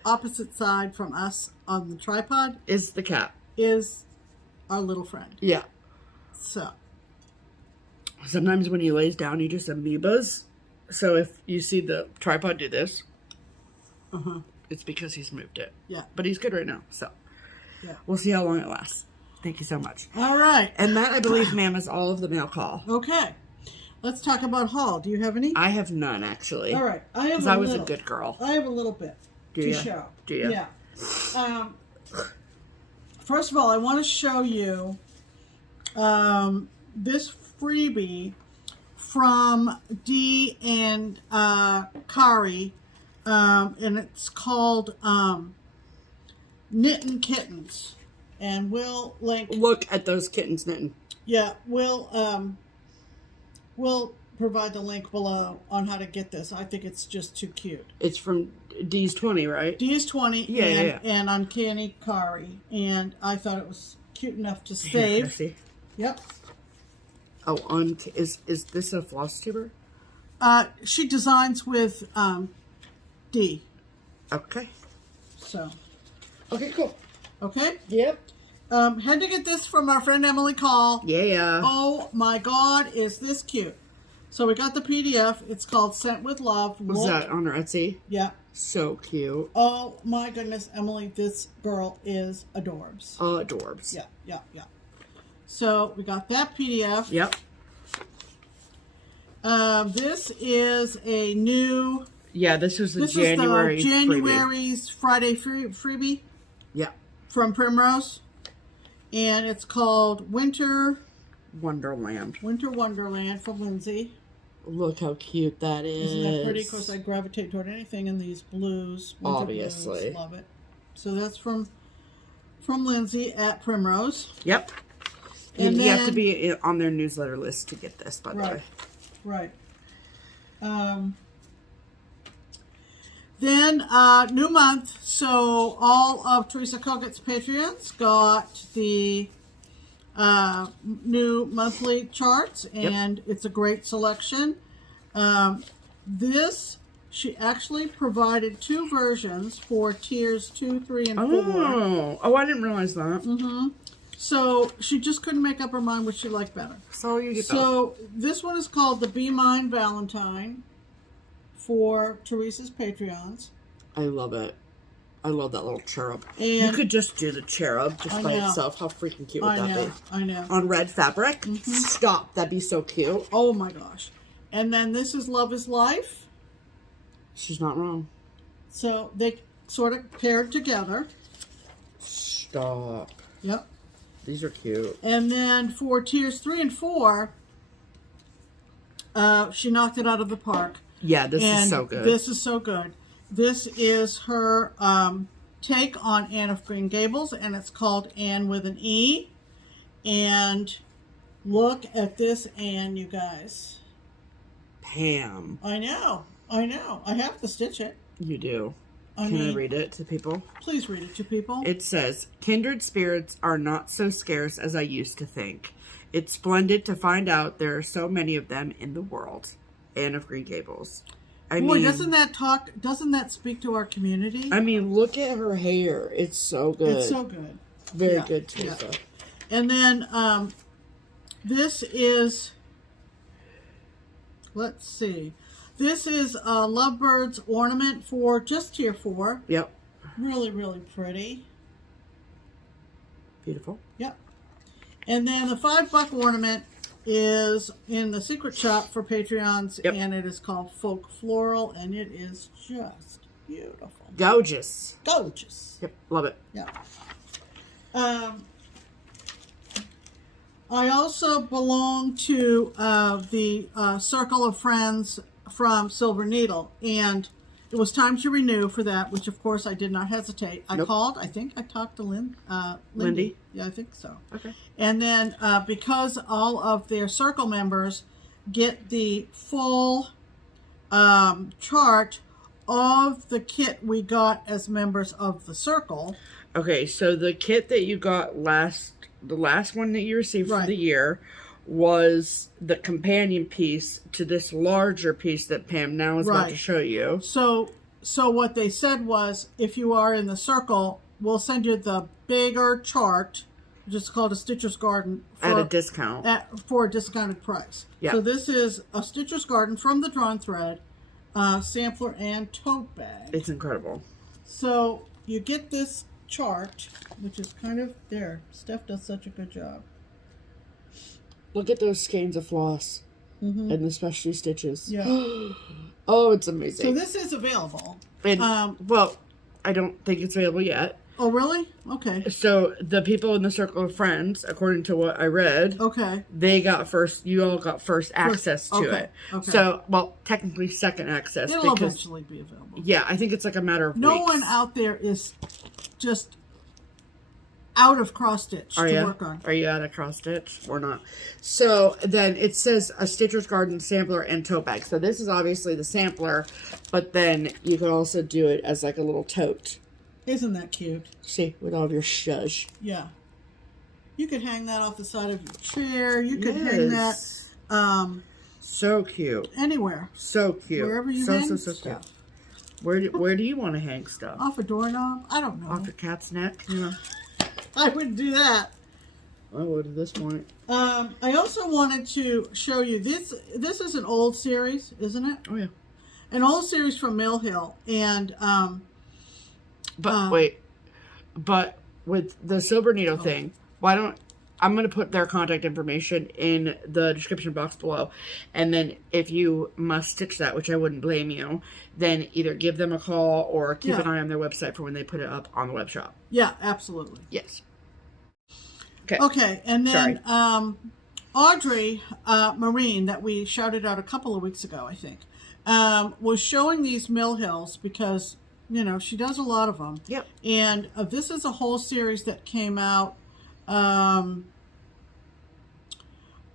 opposite side from us on the tripod is the cat. Is our little friend. Yeah. So. Sometimes when he lays down, he just amoebas. So if you see the tripod do this, it's because he's moved it. Yeah. But he's good right now. So. Yeah. We'll see how long it lasts. Thank you so much. All right. And that, I believe, ma'am, is all of the mail call. Okay. Let's talk about haul. Do you have any? I have none, actually. All right. Because I was a good girl. I have a little bit to show. Do you? Yeah. First of all, I want to show you this freebie from Dee and Kari, and it's called Knitting Kittens. And we'll link. Look at those kittens knitting. Yeah, we'll provide the link below on how to get this. I think it's just too cute. It's from D's 20, right? D's 20 yeah. And Uncanny Kari. And I thought it was cute enough to save. Here, yep. Oh, is this a FlossTuber? She designs with D. Okay. So. Okay, cool. Okay? Yep. Had to get this from our friend Emily Call. Yeah. Oh my God, is this cute? So we got the PDF. It's called Sent with Love. Was that on her Etsy? Yeah. So cute. Oh my goodness, Emily, this girl is adorbs. Adorbs. Yeah. So we got that PDF. Yep. This is a new. Yeah, this was the January. This is the January's Friday freebie. Yeah. From Primrose. And it's called Winter Wonderland. Winter Wonderland from Lindsay. Look how cute that is. Isn't that pretty? Of course, I gravitate toward anything in these blues. Winter obviously. Blues. Love it. So that's from Lindsay at Primrose. Yep. And you have to be on their newsletter list to get this, by the way. Right. Then, new month, so all of Teresa Koget's Patreons got the new monthly charts, and it's a great selection. She actually provided 2 versions for tiers 2, 3, and 4. Oh, I didn't realize that. Mm-hmm. So she just couldn't make up her mind which she liked better. So you get So this one is called the Be Mine Valentine for Teresa's Patreons. I love it. I love that little cherub. And you could just do the cherub just by itself. How freaking cute would that be? I know. On red fabric? Mm-hmm. Stop. That'd be so cute. Oh my gosh. And then this is Love is Life. She's not wrong. So they sort of paired together. Stop. Yep. These are cute. And then for tiers 3 and 4, she knocked it out of the park. Yeah, this is so good. This is so good. This is her take on Anne of Green Gables, and it's called Anne with an E. And look at this Anne, you guys. Pam. I know. I know. I have to stitch it. You do. Can I read it to people? Please read it to people. It says, kindred spirits are not so scarce as I used to think. It's splendid to find out there are so many of them in the world. Anne of Green Gables. I mean, doesn't that speak to our community? I mean, look at her hair. It's so good. It's so good. Very good, too. Yeah. And then, this is, let's see. This is a Lovebird's ornament for just tier 4. Yep. Really, really pretty. Beautiful. Yep. And then the $5 ornament is in the secret shop for Patreons, and it is called Folk Floral, and it is just beautiful. Gorgeous. Gorgeous. Yep. Love it. Yeah. I also belong to the Circle of Friends from Silver Needle, and it was time to renew for that, which of course I did not hesitate. I called. I think I talked to Lindy. Yeah, I think so. Okay. And then because all of their circle members get the full chart of the kit we got as members of the circle. Okay, so the kit that you got the last one that you received for the year was the companion piece to this larger piece that Pam now is about to show you. So what they said was, if you are in the circle, we'll send you the bigger chart, which is called a Stitcher's Garden. At a discount. For a discounted price. Yeah. So this is a Stitcher's Garden from the Drawn Thread, sampler and tote bag. It's incredible. So you get this chart, which is kind of there. Steph does such a good job. Look at those skeins of floss and the specialty stitches. Yeah. Oh, it's amazing. So this is available. And, well, I don't think it's available yet. Oh, really? Okay. So the people in the Circle of Friends, according to what I read, they got you all got first access to it. Okay. So, well, technically second access. It'll eventually be available. Yeah, I think it's like a matter of weeks. No one out there is just out of cross stitch to work on. Are you out of cross stitch or not? So then it says a Stitcher's Garden sampler and tote bag. So this is obviously the sampler, but then you can also do it as like a little tote. Isn't that cute? See, with all of your shush. Yeah. You could hang that off the side of your chair. You could hang that so cute. Anywhere. So cute. Wherever you hang so cute. Where do you want to hang stuff? Off a doorknob? I don't know. Off your cat's neck? You know. I wouldn't do that. I would at this point. I also wanted to show you this. This is an old series, isn't it? Oh yeah. An old series from Mill Hill, and but with the Silver Needle thing, I'm going to put their contact information in the description box below. And then if you must stitch that, which I wouldn't blame you, then either give them a call or keep an eye on their website for when they put it up on the web shop. Yeah, absolutely. Yes. Okay. And then Audrey Marine, that we shouted out a couple of weeks ago, I think, was showing these Mill Hills because, you know, she does a lot of them. Yep. And this is a whole series that came out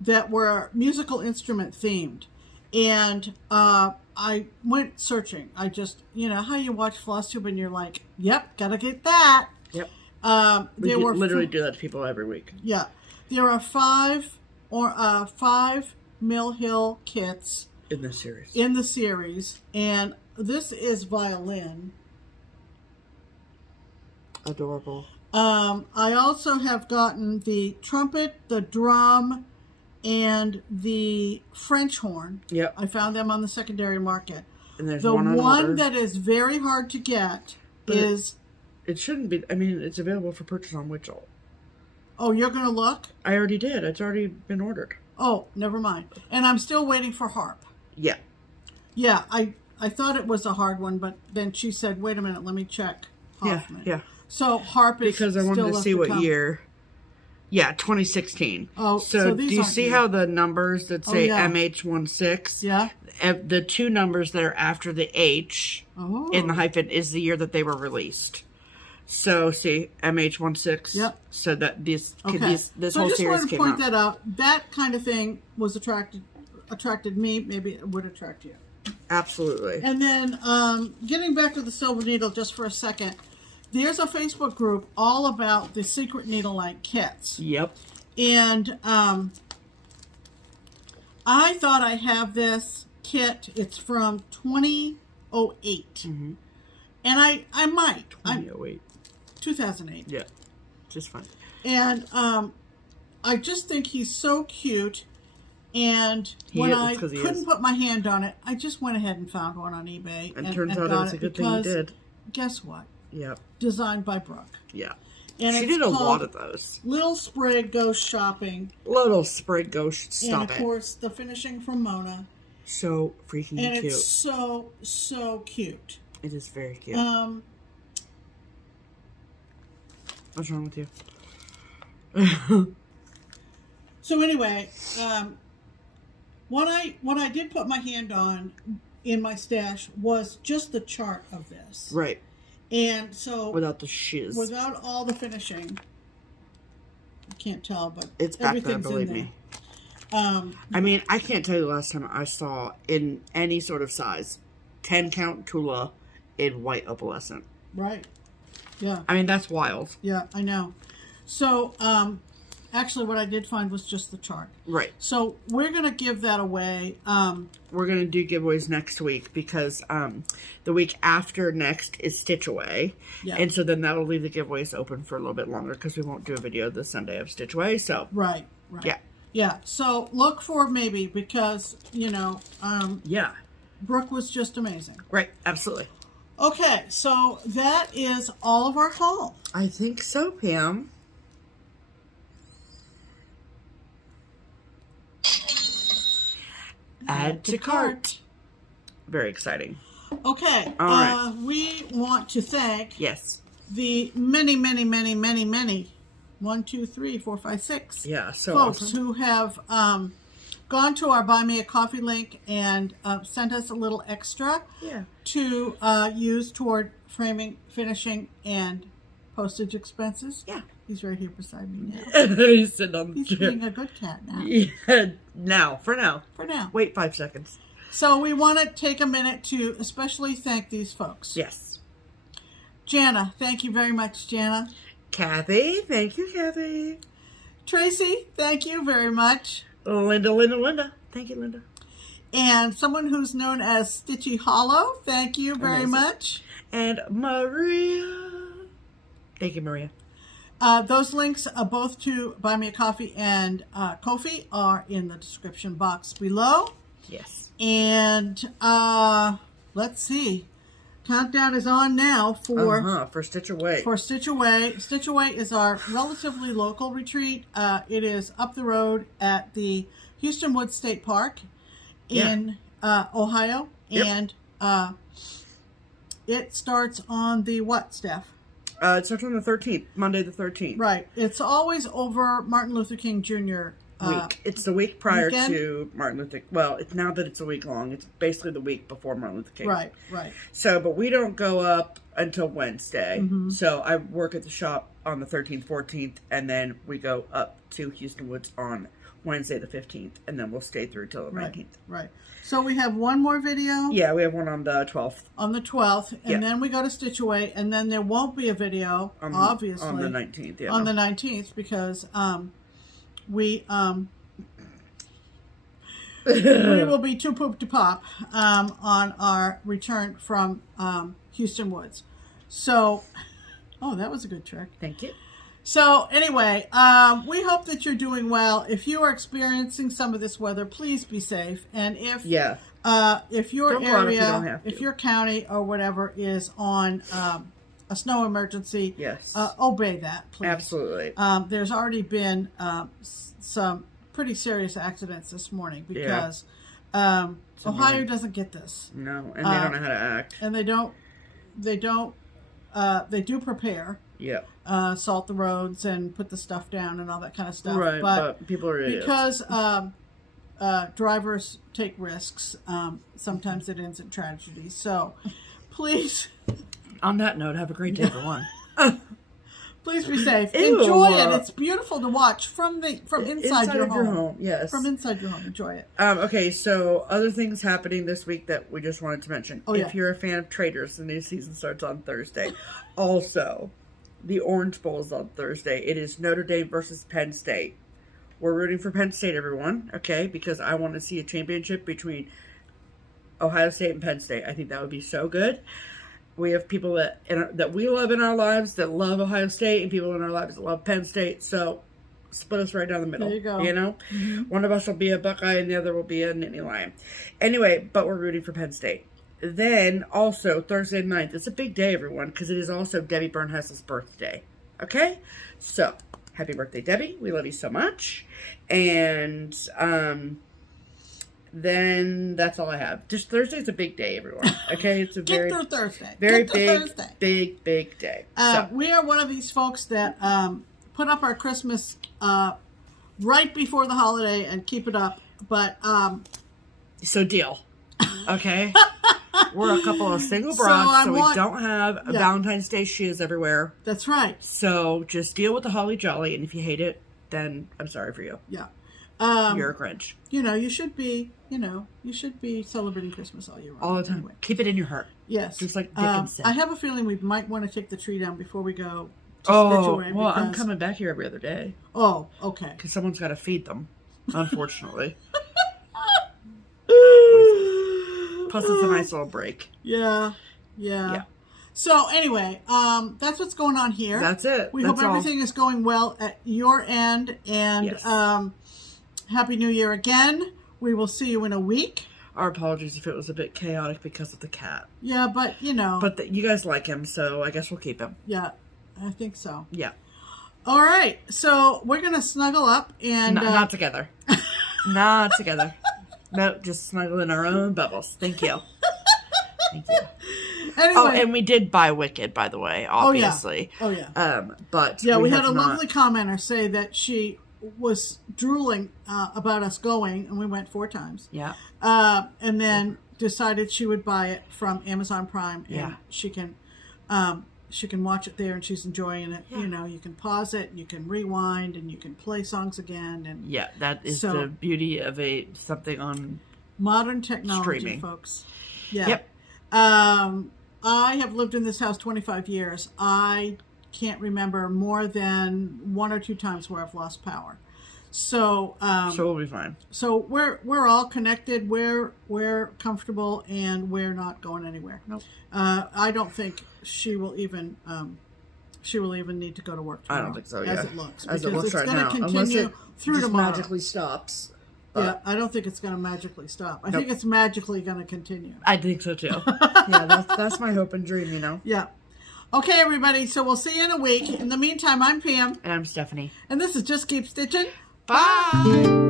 that were musical instrument themed. And I went searching. I just, you know, how you watch FlossTube and you're like, yep, gotta get that. Yep. We literally do that to people every week. Yeah. There are five Mill Hill kits in the series. And this is violin. Adorable. I also have gotten the trumpet, the drum, and the French horn. Yep. I found them on the secondary market. And there's the one that is very hard to get is... It shouldn't be. I mean, it's available for purchase on WIPGO. Oh, you're going to look? I already did. It's already been ordered. Oh, never mind. And I'm still waiting for harp. Yeah. Yeah, I thought it was a hard one, but then she said, wait a minute, let me check Hoffman. Yeah. So harp is because I wanted to see what year. Yeah, 2016. Oh, so do you see how the numbers that say MH16? Yeah. The two numbers that are after the H in the hyphen is the year that they were released. So see MH16. Yep. So that this so whole series came out. I just wanted to point that out. That kind of thing was attracted me. Maybe it would attract you. Absolutely. And then getting back to the silver needle just for a second, there's a Facebook group all about the secret needle light kits. Yep. And I thought I have this kit. It's from 2008. Mm-hmm. And I might. 2008. 2008. Yeah. Just fine. And I just think he's so cute. And when I couldn't put my hand on it, I just went ahead and found one on eBay. And turns out it's a good thing you did. Guess what? Yep. Designed by Brooke. Yeah. And she did a lot of those. Little Sprig Goes Shopping. Little Sprig Goes Stop And of course, the finishing from Mona. So freaking cute. And it's so cute. It is very cute. What's wrong with you? So anyway, what I did put my hand on in my stash was just the chart of this. Right. And so without the shiz. Without all the finishing. I can't tell, but it's back there, believe me. I mean, I can't tell you the last time I saw in any sort of size 10 count Tula in white opalescent. Right. Yeah. I mean, that's wild. Yeah, I know. So, actually, what I did find was just the chart. Right. So, we're going to give that away. We're going to do giveaways next week because the week after next is Stitch Away. Yeah. And so then that'll leave the giveaways open for a little bit longer because we won't do a video this Sunday of Stitch Away. So. Right. Yeah. Yeah. So, look for maybe because, yeah. Brooke was just amazing. Right. Absolutely. Okay. So, that is all of our haul. I think so, Pam. Add to cart. Very exciting. Okay. All right. We want to thank the many 1, 2, 3, 4, 5, 6 so folks awesome. who have gone to our Buy Me a Coffee link and sent us a little extra to use toward framing, finishing, and postage expenses. Yeah. He's right here beside me now. He's sitting on the chair. He's being a good cat now. Yeah, for now. For now. Wait 5 seconds. So we want to take a minute to especially thank these folks. Yes. Jana, thank you very much, Jana. Kathy, thank you, Kathy. Tracy, thank you very much. Linda. Thank you, Linda. And someone who's known as Stitchy Hollow, thank you very much. And Maria. Thank you, Maria. Those links, both to Buy Me a Coffee and Ko-fi, are in the description box below. Yes. And let's see. Countdown is on now for Stitch Away. For Stitch Away. Stitch Away is our relatively local retreat. It is up the road at the Houston Woods State Park in Ohio. Yep. And it starts on the what, Steph? It starts on the 13th, Monday the 13th. Right. It's always over Martin Luther King Jr. Week. It's the week prior weekend? to Martin Luther. Well, it's now that it's a week long. It's basically the week before Martin Luther King. Right. So, but we don't go up until Wednesday. Mm-hmm. So I work at the shop on the 13th, 14th, and then we go up to Houston Woods on Wednesday the 15th, and then we'll stay through till the 19th. Right. So we have one more video. Yeah, we have one on the 12th. On the 12th, and then we go to Stitch Away, and then there won't be a video, obviously. On the 19th, yeah. On the 19th, because we will be too poop to pop on our return from Houston Woods. So, that was a good trick. Thank you. So anyway, we hope that you're doing well. If you are experiencing some of this weather, please be safe. And if your area, if your county or whatever is on a snow emergency, obey that, please. Absolutely. There's already been some pretty serious accidents this morning because Ohio doesn't get this. No, and they don't know how to act. And they do prepare. Yeah. Salt the roads and put the stuff down and all that kind of stuff. Right, but people are idiots. Because drivers take risks, sometimes it ends in tragedy. So, please. On that note, have a great day, everyone. Please be safe. Ew. Enjoy it. It's beautiful to watch from inside your home. Yes. From inside your home. Enjoy it. Okay, so other things happening this week that we just wanted to mention. Oh, if you're a fan of Traders, the new season starts on Thursday. Also, the Orange Bowl is on Thursday. It is Notre Dame versus Penn State. We're rooting for Penn State, everyone, okay? Because I want to see a championship between Ohio State and Penn State. I think that would be so good. We have people that we love in our lives that love Ohio State, and people in our lives that love Penn State. So split us right down the middle. There you go. You know? Mm-hmm. One of us will be a Buckeye and the other will be a Nittany Lion. Anyway, but we're rooting for Penn State. Then also Thursday 9th. It's a big day, everyone, because it is also Debbie Burnhouse's birthday. Okay? So happy birthday, Debbie. We love you so much. And then that's all I have. Just Thursday's a big day, everyone. Okay, it's a Get through Thursday. very Get through Thursday. big day. We are one of these folks that put up our Christmas right before the holiday and keep it up. But so deal. Okay, we're a couple of single broads, so we don't have Valentine's Day shoes everywhere. That's right. So just deal with the holly jolly, and if you hate it, then I'm sorry for you. Yeah. You're a Grinch. You should be celebrating Christmas all year round. All the time. Anyway. Keep it in your heart. Yes. Just like Dickens said. I have a feeling we might want to take the tree down before we go to Stitch well, I'm coming back here every other day. Oh, okay. Because someone's got to feed them, unfortunately. Plus, it's a nice little break. Yeah. So anyway, that's what's going on here. That's it. We hope everything is going well at your end, and yes. Happy New Year again. We will see you in a week. Our apologies if it was a bit chaotic because of the cat. Yeah, but But you guys like him, so I guess we'll keep him. Yeah, I think so. Yeah. All right, so we're gonna snuggle up and not together. Not together. No, just snuggle in our own bubbles. Thank you. Thank you. Anyway. Oh, and we did buy Wicked, by the way, obviously. Oh, yeah. But yeah, we had a lovely commenter say that she was drooling about us going, and we went 4 times. Yeah. And then decided she would buy it from Amazon Prime, and she can watch it there, and she's enjoying it. Yeah. You can pause it, you can rewind, and you can play songs again. And yeah, that is the beauty of something on modern technology, streaming. Folks. Yeah. Yep. I have lived in this house 25 years. I can't remember more than 1 or 2 times where I've lost power. So we'll be fine. So we're all connected. We're comfortable, and we're not going anywhere. Nope. I don't think she will even need to go to work tomorrow. I don't think so. As it looks, as it looks right now, unless it through just tomorrow. Magically stops. Yeah, I don't think it's going to magically stop. I think it's magically going to continue. I think so too. Yeah, that's my hope and dream. Yeah. Okay, everybody. So we'll see you in a week. In the meantime, I'm Pam. And I'm Stephanie. And this is Just Keep Stitching. Bye.